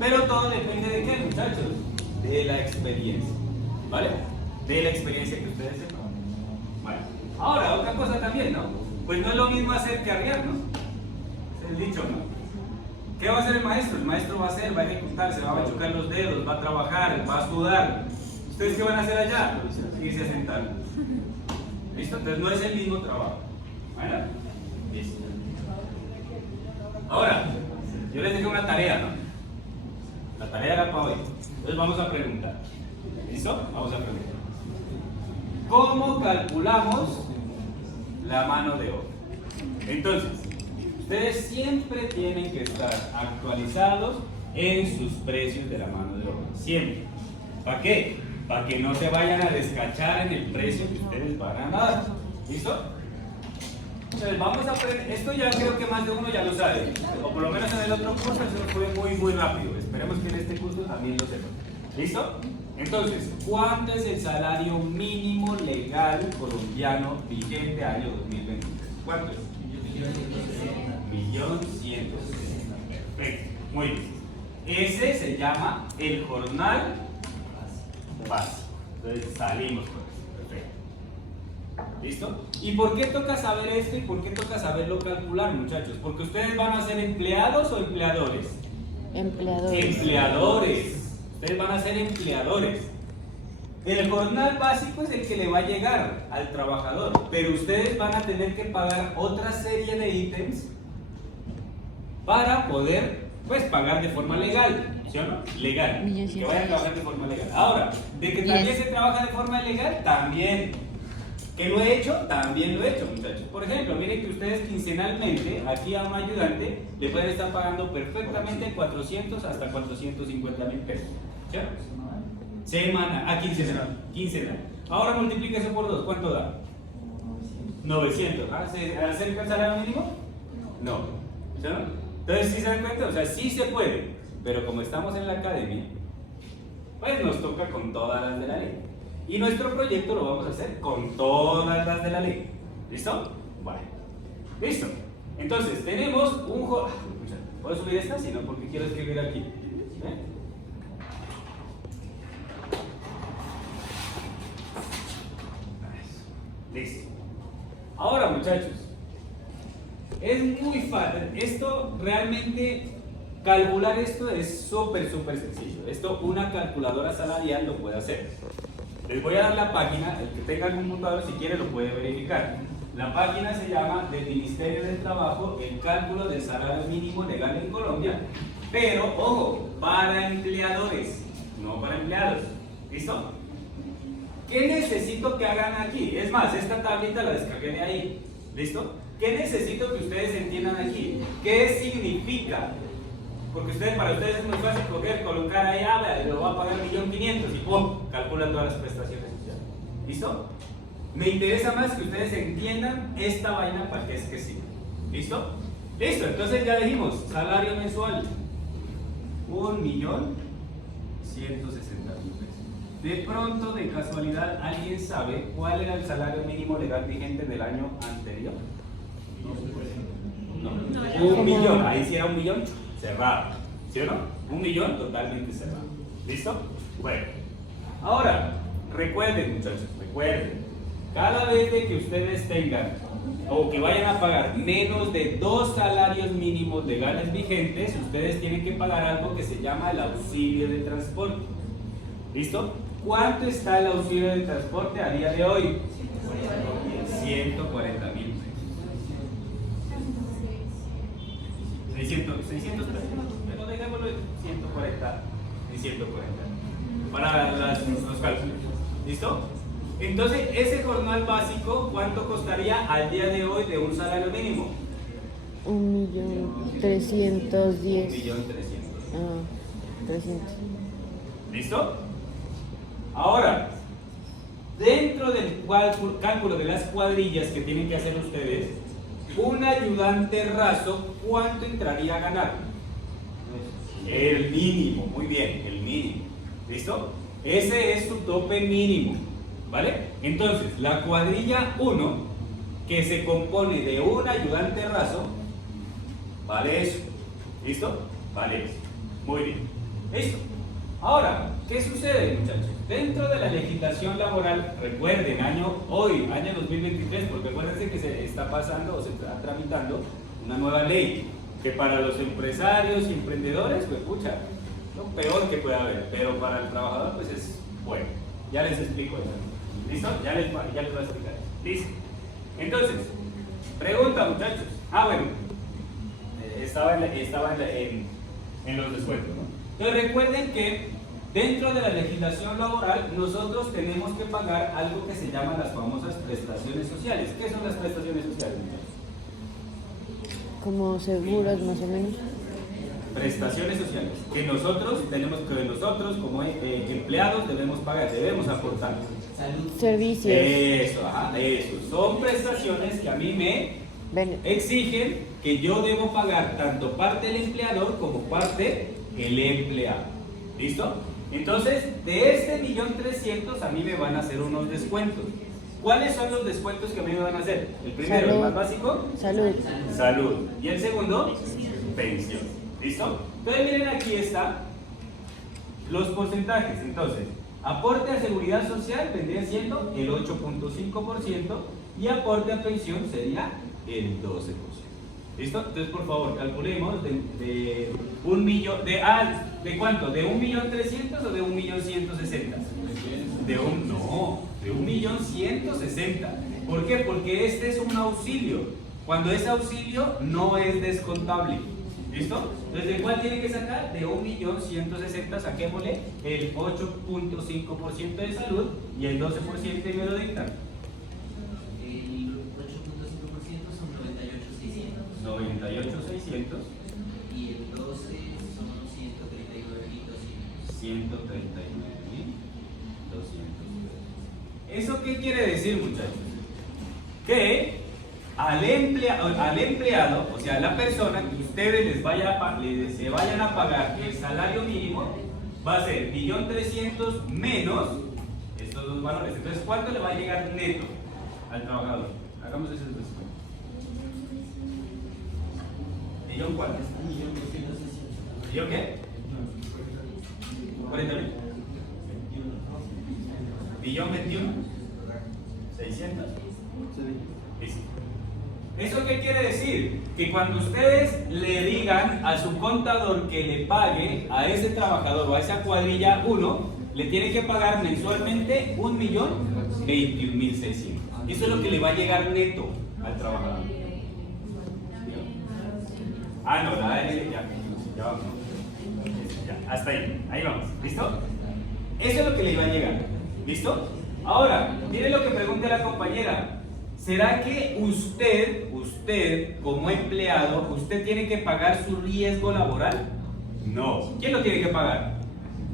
Pero todo depende de qué, muchachos. De la experiencia. ¿Vale? De la experiencia que ustedes sepan. Bueno, ahora otra cosa también, ¿no? Pues no es lo mismo hacer que arriar, ¿no? Es el dicho, ¿no? ¿Qué va a hacer el maestro? El maestro va a hacer, va a ejecutar, se va a chocar los dedos, va a trabajar, va a sudar. ¿Ustedes qué van a hacer allá? Irse a sentar. ¿Listo? Entonces no es el mismo trabajo. ¿Vale? Listo. Ahora, yo les dejé una tarea, ¿no? La tarea era para hoy. Entonces vamos a preguntar. ¿Listo? Vamos a preguntar. ¿Cómo calculamos la mano de obra? Entonces, ustedes siempre tienen que estar actualizados en sus precios de la mano de obra. Siempre. ¿Para qué? Para que no se vayan a descachar en el precio que ustedes van a dar. ¿Listo? Entonces vamos a aprender. Esto ya creo que más de uno ya lo sabe. O por lo menos en el otro curso eso fue muy rápido. Esperemos que en este curso también lo sepan. ¿Listo? Entonces, ¿cuánto es el salario mínimo legal colombiano vigente año 2023? ¿Cuánto es? 1.160.000. Perfecto. Muy bien. Ese se llama el jornal básico. Entonces salimos con eso. Perfecto. ¿Listo? ¿Y por qué toca saber esto y por qué toca saberlo calcular, muchachos? Porque ustedes van a ser empleados o empleadores. Empleadores. Empleadores. Ustedes van a ser empleadores. El jornal básico es el que le va a llegar al trabajador, pero ustedes van a tener que pagar otra serie de ítems para poder, pues, pagar de forma legal, ¿sí o no? Legal, que vayan a trabajar de forma legal. Ahora, de que también se trabaja de forma legal, también. ¿Que lo he hecho? También lo he hecho, muchachos. Por ejemplo, miren que ustedes quincenalmente, aquí a un ayudante, le pueden estar pagando perfectamente 400 hasta 450.000 pesos. ¿Sí? Semana, quincenal. Quincenal. Ahora multiplica eso por 2, ¿cuánto da? 900. ¿Se acerca el salario mínimo? No. ¿Sí? Entonces, ¿sí se dan cuenta? O sea, sí se puede, pero como estamos en la academia, pues nos toca con todas las de la ley. Y nuestro proyecto lo vamos a hacer con todas las de la ley. ¿Listo? Vale. Listo. Entonces, tenemos un... ¿Puedo subir esta? Si no, porque quiero escribir aquí. Listo. Ahora, muchachos, es muy fácil. Esto realmente, calcular esto es súper sencillo. Esto una calculadora salarial lo puede hacer. Les voy a dar la página, el que tenga algún computador si quiere lo puede verificar. La página se llama del Ministerio del Trabajo, el cálculo del salario mínimo legal en Colombia. Pero, ojo, para empleadores, no para empleados. ¿Listo? ¿Qué necesito que hagan aquí? Es más, esta tablita la descargué de ahí. ¿Listo? ¿Qué necesito que ustedes entiendan aquí? ¿Qué significa? Porque para ustedes es muy fácil coger, colocar ahí, lo va a pagar 1.500.000 y ¡pum! Calculan todas las prestaciones sociales. ¿Listo? Me interesa más que ustedes entiendan esta vaina para que es que sí. ¿Listo? Listo, entonces ya dijimos, salario mensual, 1.160.000 pesos. de pronto, de casualidad, ¿alguien sabe cuál era el salario mínimo legal vigente del año anterior? No. Un millón, ahí sí era un millón cerrado, ¿sí o no? Un millón totalmente cerrado. ¿Listo? Bueno, ahora, recuerden muchachos, recuerden, cada vez de que ustedes tengan o que vayan a pagar menos de 2 salarios mínimos legales vigentes, ustedes tienen que pagar algo que se llama el auxilio de transporte. ¿Listo? ¿Cuánto está el auxilio de transporte a día de hoy? 140 mil. 600 pesos, pero dejémoslo en 140 y 140 para los cálculos. ¿Listo? Entonces, ese jornal básico, ¿cuánto costaría al día de hoy de un salario mínimo? 1.310.000. 1.300.000. Ah, 300. ¿Listo? Ahora, dentro del cálculo de las cuadrillas que tienen que hacer ustedes, un ayudante raso, ¿cuánto entraría a ganar? El mínimo, muy bien, el mínimo. ¿Listo? Ese es su tope mínimo, ¿vale? Entonces, la cuadrilla 1, que se compone de un ayudante raso, vale eso. ¿Listo? Vale eso. Muy bien. ¿Listo? Ahora, ¿qué sucede, muchachos? Dentro de la legislación laboral, recuerden, año 2023, porque acuérdense que se está pasando o se está tramitando una nueva ley que para los empresarios y emprendedores, pues pucha, lo peor que puede haber, pero para el trabajador pues es bueno. Ya les explico eso. ¿Listo? Ya les voy a explicar. ¿Listo? Entonces, pregunta, muchachos. Bueno, estaba en los descuentos, ¿no? Entonces recuerden que dentro de la legislación laboral nosotros tenemos que pagar algo que se llama las famosas prestaciones sociales. ¿Qué son las prestaciones sociales, muchachos? Como seguros más o menos. Prestaciones sociales que nosotros como empleados debemos pagar, debemos aportar. Servicios. Eso, eso. Son prestaciones que a mí me exigen que yo debo pagar tanto parte el empleador como parte el empleado. ¿Listo? Entonces, de este 1.300.000 a mí me van a hacer unos descuentos. ¿Cuáles son los descuentos que a mí me van a hacer? El primero, el más básico. Salud. Y el segundo, pensión. ¿Listo? Entonces miren, aquí está los porcentajes. Entonces, aporte a seguridad social vendría siendo el 8.5% y aporte a pensión sería el 12%. ¿Listo? Entonces, por favor, calculemos de un millón, ¿de cuánto? ¿De 1.300.000 o de 1.160.000? De 1.160.000. ¿Por qué? Porque este es un auxilio. Cuando es auxilio, no es descontable. ¿Listo? Entonces, ¿de cuál tiene que sacar? De 1.160.000, saquémosle el 8.5% de salud y el 12% y me lo dictan. El 8.5% son 98.600. y el 12 son 139.200. 139.200. ¿Eso qué quiere decir, muchachos? Que al empleado, o sea, a la persona que ustedes se vayan a pagar el salario mínimo, va a ser 1.300.000 menos estos dos valores. Entonces, ¿cuánto le va a llegar neto al trabajador? Hagamos ese descuento. ¿Millón cuánto? ¿Millón qué? 40.000. ¿Millón 21? ¿600? Listo. ¿Eso qué quiere decir? Que cuando ustedes le digan a su contador que le pague a ese trabajador o a esa cuadrilla 1, le tiene que pagar mensualmente 1.021.600. Eso es lo que le va a llegar neto al trabajador. No, la ARL ya vamos. Ya, hasta ahí vamos. ¿Listo? Eso es lo que le va a llegar. ¿Listo? Ahora, miren lo que pregunta la compañera. ¿Será que usted como empleado, usted tiene que pagar su riesgo laboral? No. ¿Quién lo tiene que pagar?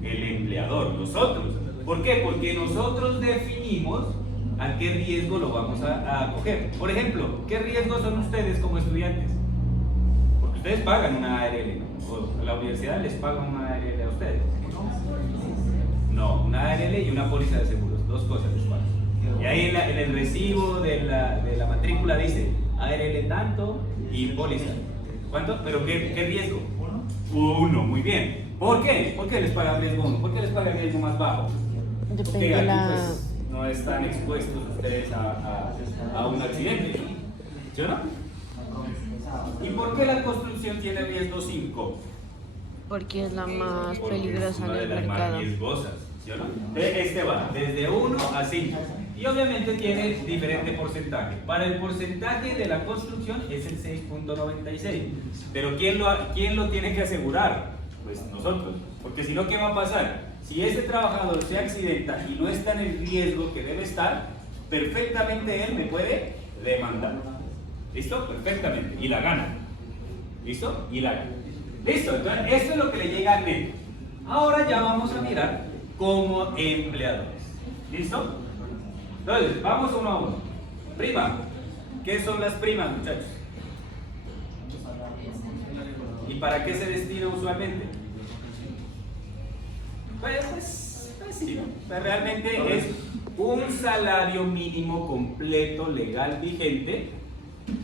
El empleador, nosotros. ¿Por qué? Porque nosotros definimos a qué riesgo lo vamos a coger. Por ejemplo, ¿qué riesgos son ustedes como estudiantes? Porque ustedes pagan una ARL, ¿no? O la universidad les paga una ARL a ustedes. No, una ARL y una póliza de seguros, dos cosas les pagan. Y ahí en el recibo de la matrícula dice ARL tanto y póliza. ¿Cuánto? ¿Pero qué riesgo? Uno, muy bien. ¿Por qué? ¿Por qué les paga riesgo 1? ¿Por qué les paga riesgo más bajo? Depende Porque de aquí la... pues no están expuestos ustedes a un accidente, ¿sí o no? ¿Y por qué la construcción tiene riesgo 5? Porque es la más Porque es peligrosa una en de el las más mercado. riesgosas, ¿sí o no? Este va desde 1 a 5 y obviamente tiene diferente porcentaje. Para el porcentaje de la construcción es el 6.96, pero ¿quién lo tiene que asegurar? Pues nosotros, porque si no, ¿qué va a pasar? Si ese trabajador se accidenta y no está en el riesgo que debe estar, perfectamente él me puede demandar. ¿Listo? Perfectamente. Y la gana. ¿Listo? Y la gana. Listo. Entonces, esto es lo que le llega al neto. Ahora ya vamos a mirar como empleadores. ¿Listo? Entonces, vamos uno a uno. Prima. ¿Qué son las primas, muchachos? ¿Y para qué se destina usualmente? Pues sí, ¿no? Pues realmente es un salario mínimo completo legal vigente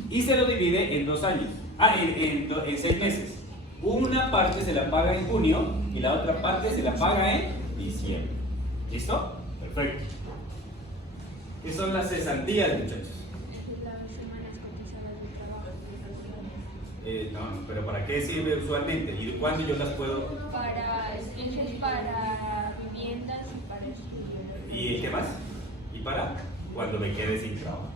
y se lo divide en 2 años, en 6 meses. Una parte se la paga en junio y la otra parte se la paga en diciembre. ¿Listo? Perfecto. ¿Qué son las cesantías, muchachos? No, pero ¿para qué sirve usualmente? ¿Y cuándo yo las puedo? Para sketches, para viviendas y para estudios. ¿Y qué más? ¿Y para? Cuando me quede sin trabajo.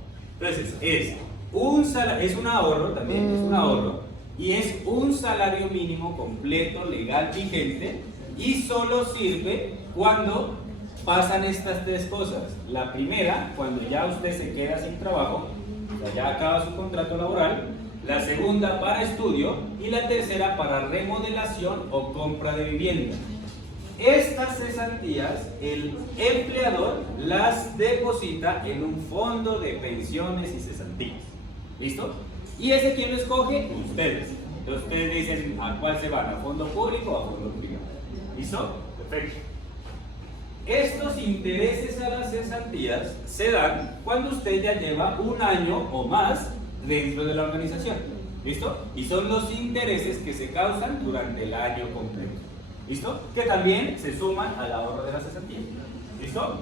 Entonces, es un ahorro también, es un ahorro, y es un salario mínimo completo, legal, vigente, y solo sirve cuando pasan estas 3 cosas. La primera, cuando ya usted se queda sin trabajo, o sea, ya acaba su contrato laboral. La segunda, para estudio. Y la tercera, para remodelación o compra de vivienda. Estas cesantías, el empleador las deposita en un fondo de pensiones y cesantías. ¿Listo? ¿Y ese quién lo escoge? Ustedes. Entonces ustedes dicen a cuál se van, a fondo público o a fondo privado. ¿Listo? Perfecto. Estos intereses a las cesantías se dan cuando usted ya lleva 1 año o más dentro de la organización. ¿Listo? Y son los intereses que se causan durante el año completo. ¿Listo? Que también se suman al ahorro de la cesantía. ¿Listo?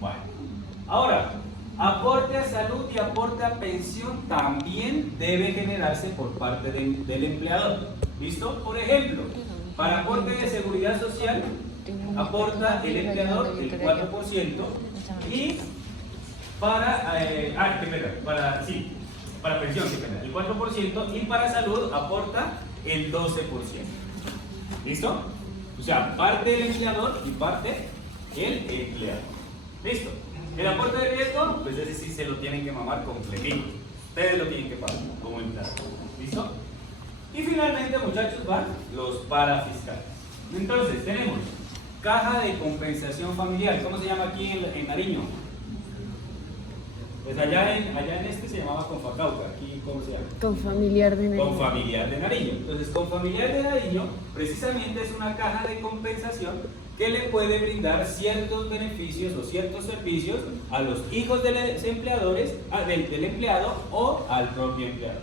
Bueno. Ahora, aporte a salud y aporte a pensión también debe generarse por parte del empleador. ¿Listo? Por ejemplo, para aporte de seguridad social aporta el empleador el 4% y para pensión, el 4%, y para salud aporta el 12%. ¿Listo? O sea, parte del empleador y parte el empleado. ¿Listo? El aporte de riesgo, pues ese sí se lo tienen que mamar completito. Ustedes lo tienen que pagar como empleado. ¿Listo? Y finalmente, muchachos, van los parafiscales. Entonces, tenemos caja de compensación familiar. ¿Cómo se llama aquí en Nariño? Pues allá en este se llamaba Confacauca. Aquí, ¿cómo se llama? Confamiliar de Nariño. Confamiliar de Nariño. Entonces, Confamiliar de Nariño precisamente es una caja de compensación que le puede brindar ciertos beneficios o ciertos servicios a los hijos de los empleadores, del empleado o al propio empleado.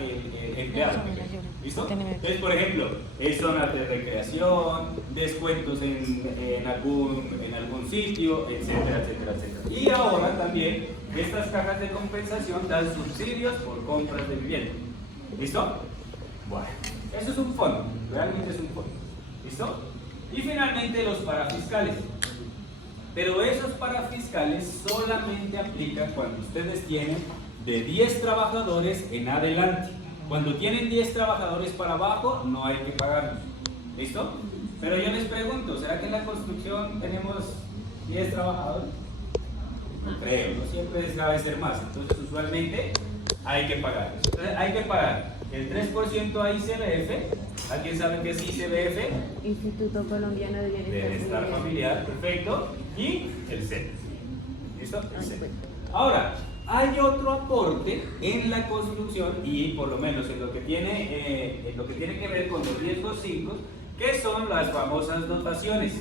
El empleado. ¿Listo? Entonces, por ejemplo, zonas de recreación, descuentos en algún sitio, etcétera, etcétera, etcétera. Y ahora también estas cajas de compensación dan subsidios por compras de vivienda. ¿Listo? Bueno, eso es un fondo, realmente es un fondo. ¿Listo? Y finalmente los parafiscales. Pero esos parafiscales solamente aplican cuando ustedes tienen de 10 trabajadores en adelante. Cuando tienen 10 trabajadores para abajo, no hay que pagarlos. ¿Listo? Pero yo les pregunto, ¿será que en la construcción tenemos 10 trabajadores? No creo, no siempre debe ser más. Entonces, usualmente hay que pagar. Entonces, hay que pagar el 3% a ICBF. ¿Alguien sabe qué es ICBF? Instituto Colombiano de Bienestar Familiar, perfecto. Y el CET. ¿Listo? El CET. Ahora, hay otro aporte en la construcción y por lo menos en lo que tiene que ver con los riesgos 5, que son las famosas dotaciones.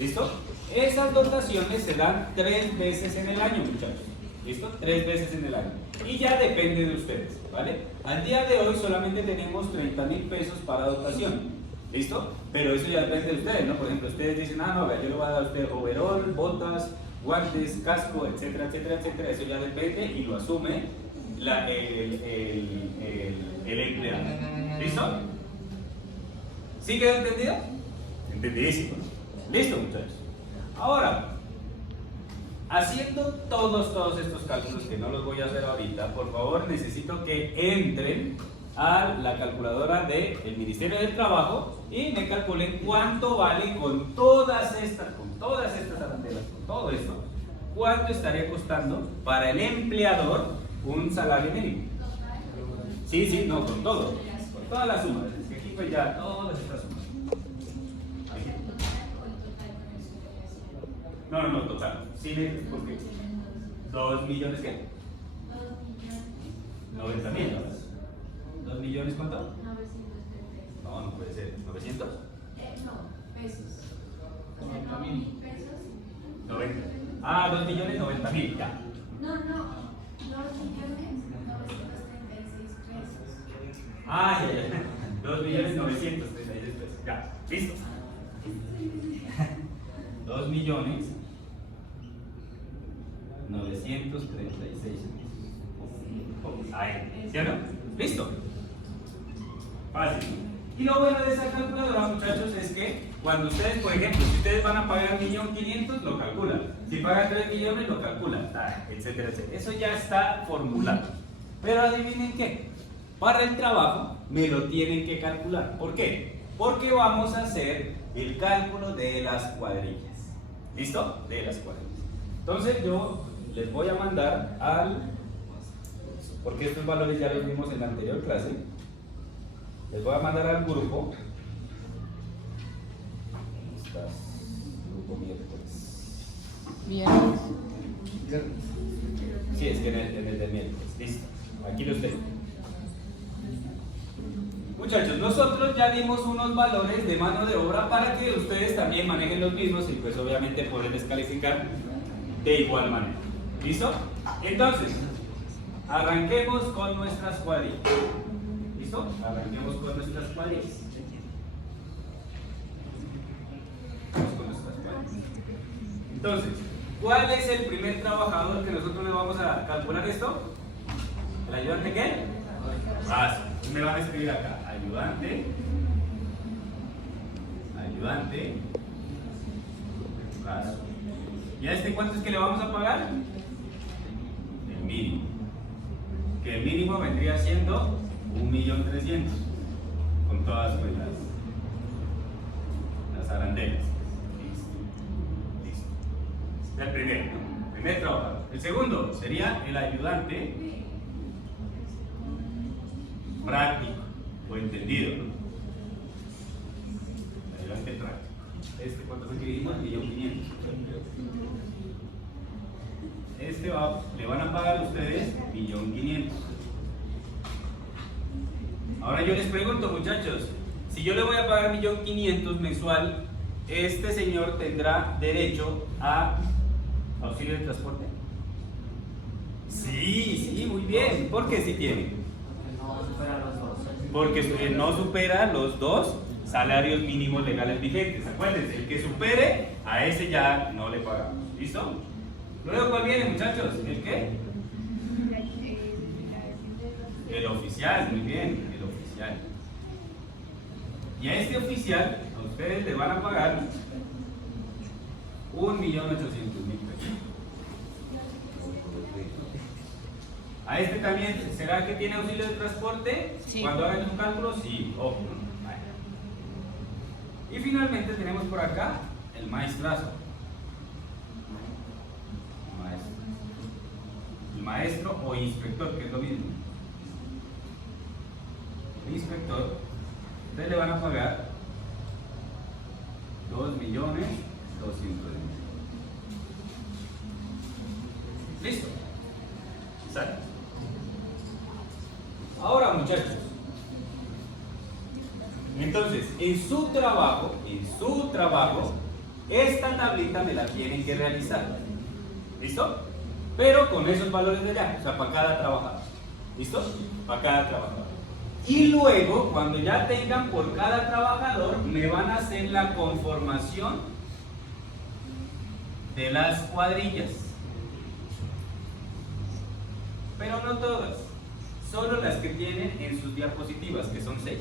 ¿Listo? Esas dotaciones se dan 3 veces en el año, muchachos. ¿Listo? 3 veces en el año. Y ya depende de ustedes, ¿vale? Al día de hoy solamente tenemos 30.000 pesos para dotación. ¿Listo? Pero eso ya depende de ustedes, ¿no? Por ejemplo, ustedes dicen, ah, no, vea, yo le voy a dar a usted overall, botas, guantes, casco, etcétera, etcétera, etcétera. Eso ya depende y lo asume el empleado. ¿Listo? ¿Sí quedó entendido? Entendidísimo. ¿Listo, muchachos? Ahora, haciendo todos estos cálculos, que no los voy a hacer ahorita, por favor necesito que entren a la calculadora del Ministerio del Trabajo y me calculen cuánto vale con todas estas arandelas, con todo esto, cuánto estaría costando para el empleador un salario mínimo. Sí, no, con todo, con todas las sumas. Es que aquí pues ya todas estas sumas. No, total. Sí, porque 2 millones ¿qué? 90.000, ¿no? ¿2 millones cuánto? 930. No puede ser. ¿900? No, pesos. 90.000 pesos. 90. Ah, 2.090.000, ya. No, 2.936.000 pesos. Ah, ya. 2.936.000 pesos. Ya, listo. 2.936.000. Ahí, ¿sí o no? Listo. Fácil. Y lo bueno de esa calculadora, muchachos, es que cuando ustedes, por ejemplo, si ustedes van a pagar 1.500.000, lo calculan. Si pagan 3 millones, lo calculan, etcétera, etcétera. Eso ya está formulado. Pero adivinen qué. Para el trabajo me lo tienen que calcular. ¿Por qué? Porque vamos a hacer el cálculo de las cuadrillas. ¿Listo? De las cuadrillas. Entonces yo les voy a mandar porque estos valores ya los vimos en la anterior clase, les voy a mandar al grupo. ¿Estás? Grupo miércoles. Viernes. Sí, es que en el de miércoles. Listo. Aquí los tengo. Muchachos, nosotros ya dimos unos valores de mano de obra para que ustedes también manejen los mismos y pues obviamente poder descalificar de igual manera. ¿Listo? Entonces, arranquemos con nuestras cuadrillas. ¿Listo? Arranquemos con nuestras cuadrillas. Vamos con nuestras cuadrillas. Entonces, ¿cuál es el primer trabajador que nosotros le vamos a calcular esto? ¿El ayudante qué? Me van a escribir acá, ayudante, brazo. ¿Y a este cuánto es que le vamos a pagar? El mínimo. Que el mínimo vendría siendo 1.300.000 con todas pues, las arandelas. Listo. El primer trabajador. El segundo sería el ayudante práctico o entendido, ¿no? Ayudante práctico. ¿Cuánto fue que dijimos? 1.500.000. Le van a pagar a ustedes 1.500.000. Ahora yo les pregunto, muchachos, si yo le voy a pagar 1.500.000 mensual, ¿este señor tendrá derecho a auxilio de transporte? Sí, muy bien. ¿Por qué sí tiene? Porque no supera los 2 salarios mínimos legales vigentes. Acuérdense, el que supere, a ese ya no le pagamos. ¿Listo? Luego, ¿cuál viene, muchachos? ¿El qué? El oficial, muy bien, el oficial. Y a este oficial, a ustedes le van a pagar 1.800.000 pesos. A este también, ¿será que tiene auxilio de transporte? Sí. Cuando hagan un cálculo, sí, ojo. Y finalmente tenemos por acá el maestrazo. El maestro o inspector, que es lo mismo. El inspector, ustedes le van a pagar 2.200.000. ¿Listo? Exacto. Ahora, muchachos, entonces, en su trabajo, Esta tablita me la tienen que realizar. ¿Listo? Pero con esos valores de allá, o sea, para cada trabajador. ¿Listo? Para cada trabajador. Y luego, cuando ya tengan por cada trabajador, me van a hacer la conformación de las cuadrillas. Pero no todas, solo las que tienen en sus diapositivas, que son 6.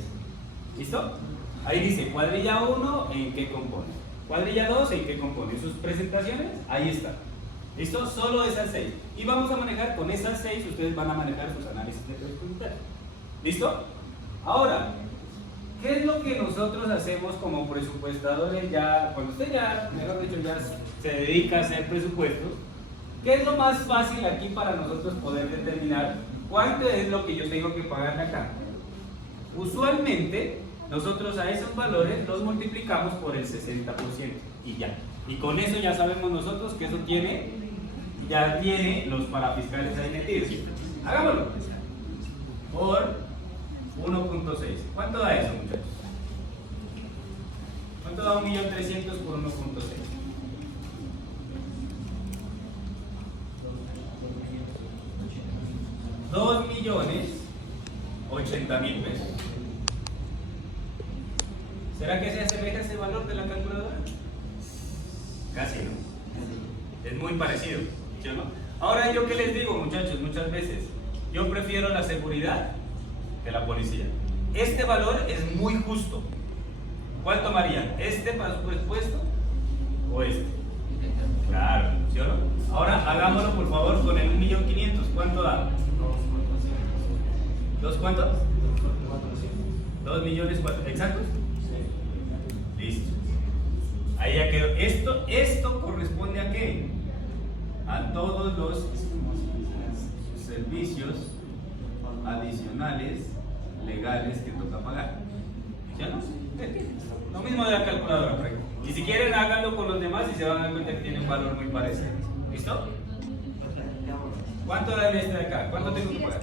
¿Listo? Ahí dice cuadrilla 1 en qué compone, cuadrilla 2 en qué compone, sus presentaciones, ahí está. ¿Listo? Solo esas 6. Y vamos a manejar con esas 6, ustedes van a manejar sus análisis de presupuestario. ¿Listo? Ahora, ¿qué es lo que nosotros hacemos como presupuestadores ya, cuando usted ya, mejor dicho, ya se dedica a hacer presupuestos? ¿Qué es lo más fácil aquí para nosotros poder determinar cuánto es lo que yo tengo que pagar acá? Usualmente, nosotros a esos valores los multiplicamos por el 60% y ya. Y con eso ya sabemos nosotros que eso ya tiene los parafiscales ahí metidos. Hagámoslo. Por 1.6. ¿Cuánto da eso, muchachos? ¿Cuánto da 1.300.000 por 1.6? 2.080.000 pesos. ¿Será que se asemeja ese valor de la calculadora? Casi no. Es muy parecido, ¿sí o no? Ahora, ¿yo qué les digo, muchachos? Muchas veces yo prefiero la seguridad que la policía. Este valor es muy justo. ¿Cuál tomarían? ¿Este para su presupuesto o este? Claro, ¿sí o no? Ahora hagámoslo por favor con el 1.500.000. ¿Cuánto da? ¿Dos cuántos? 2.400.000. ¿Exactos? Listo. Ahí ya quedó. Esto corresponde a qué? A todos los servicios adicionales legales que toca pagar. ¿Ya no? Lo mismo de la calculadora. Y si quieren háganlo con los demás y se van a dar cuenta que tienen un valor muy parecido. ¿Listo? ¿Cuánto da este de acá? ¿Cuánto tengo que pagar?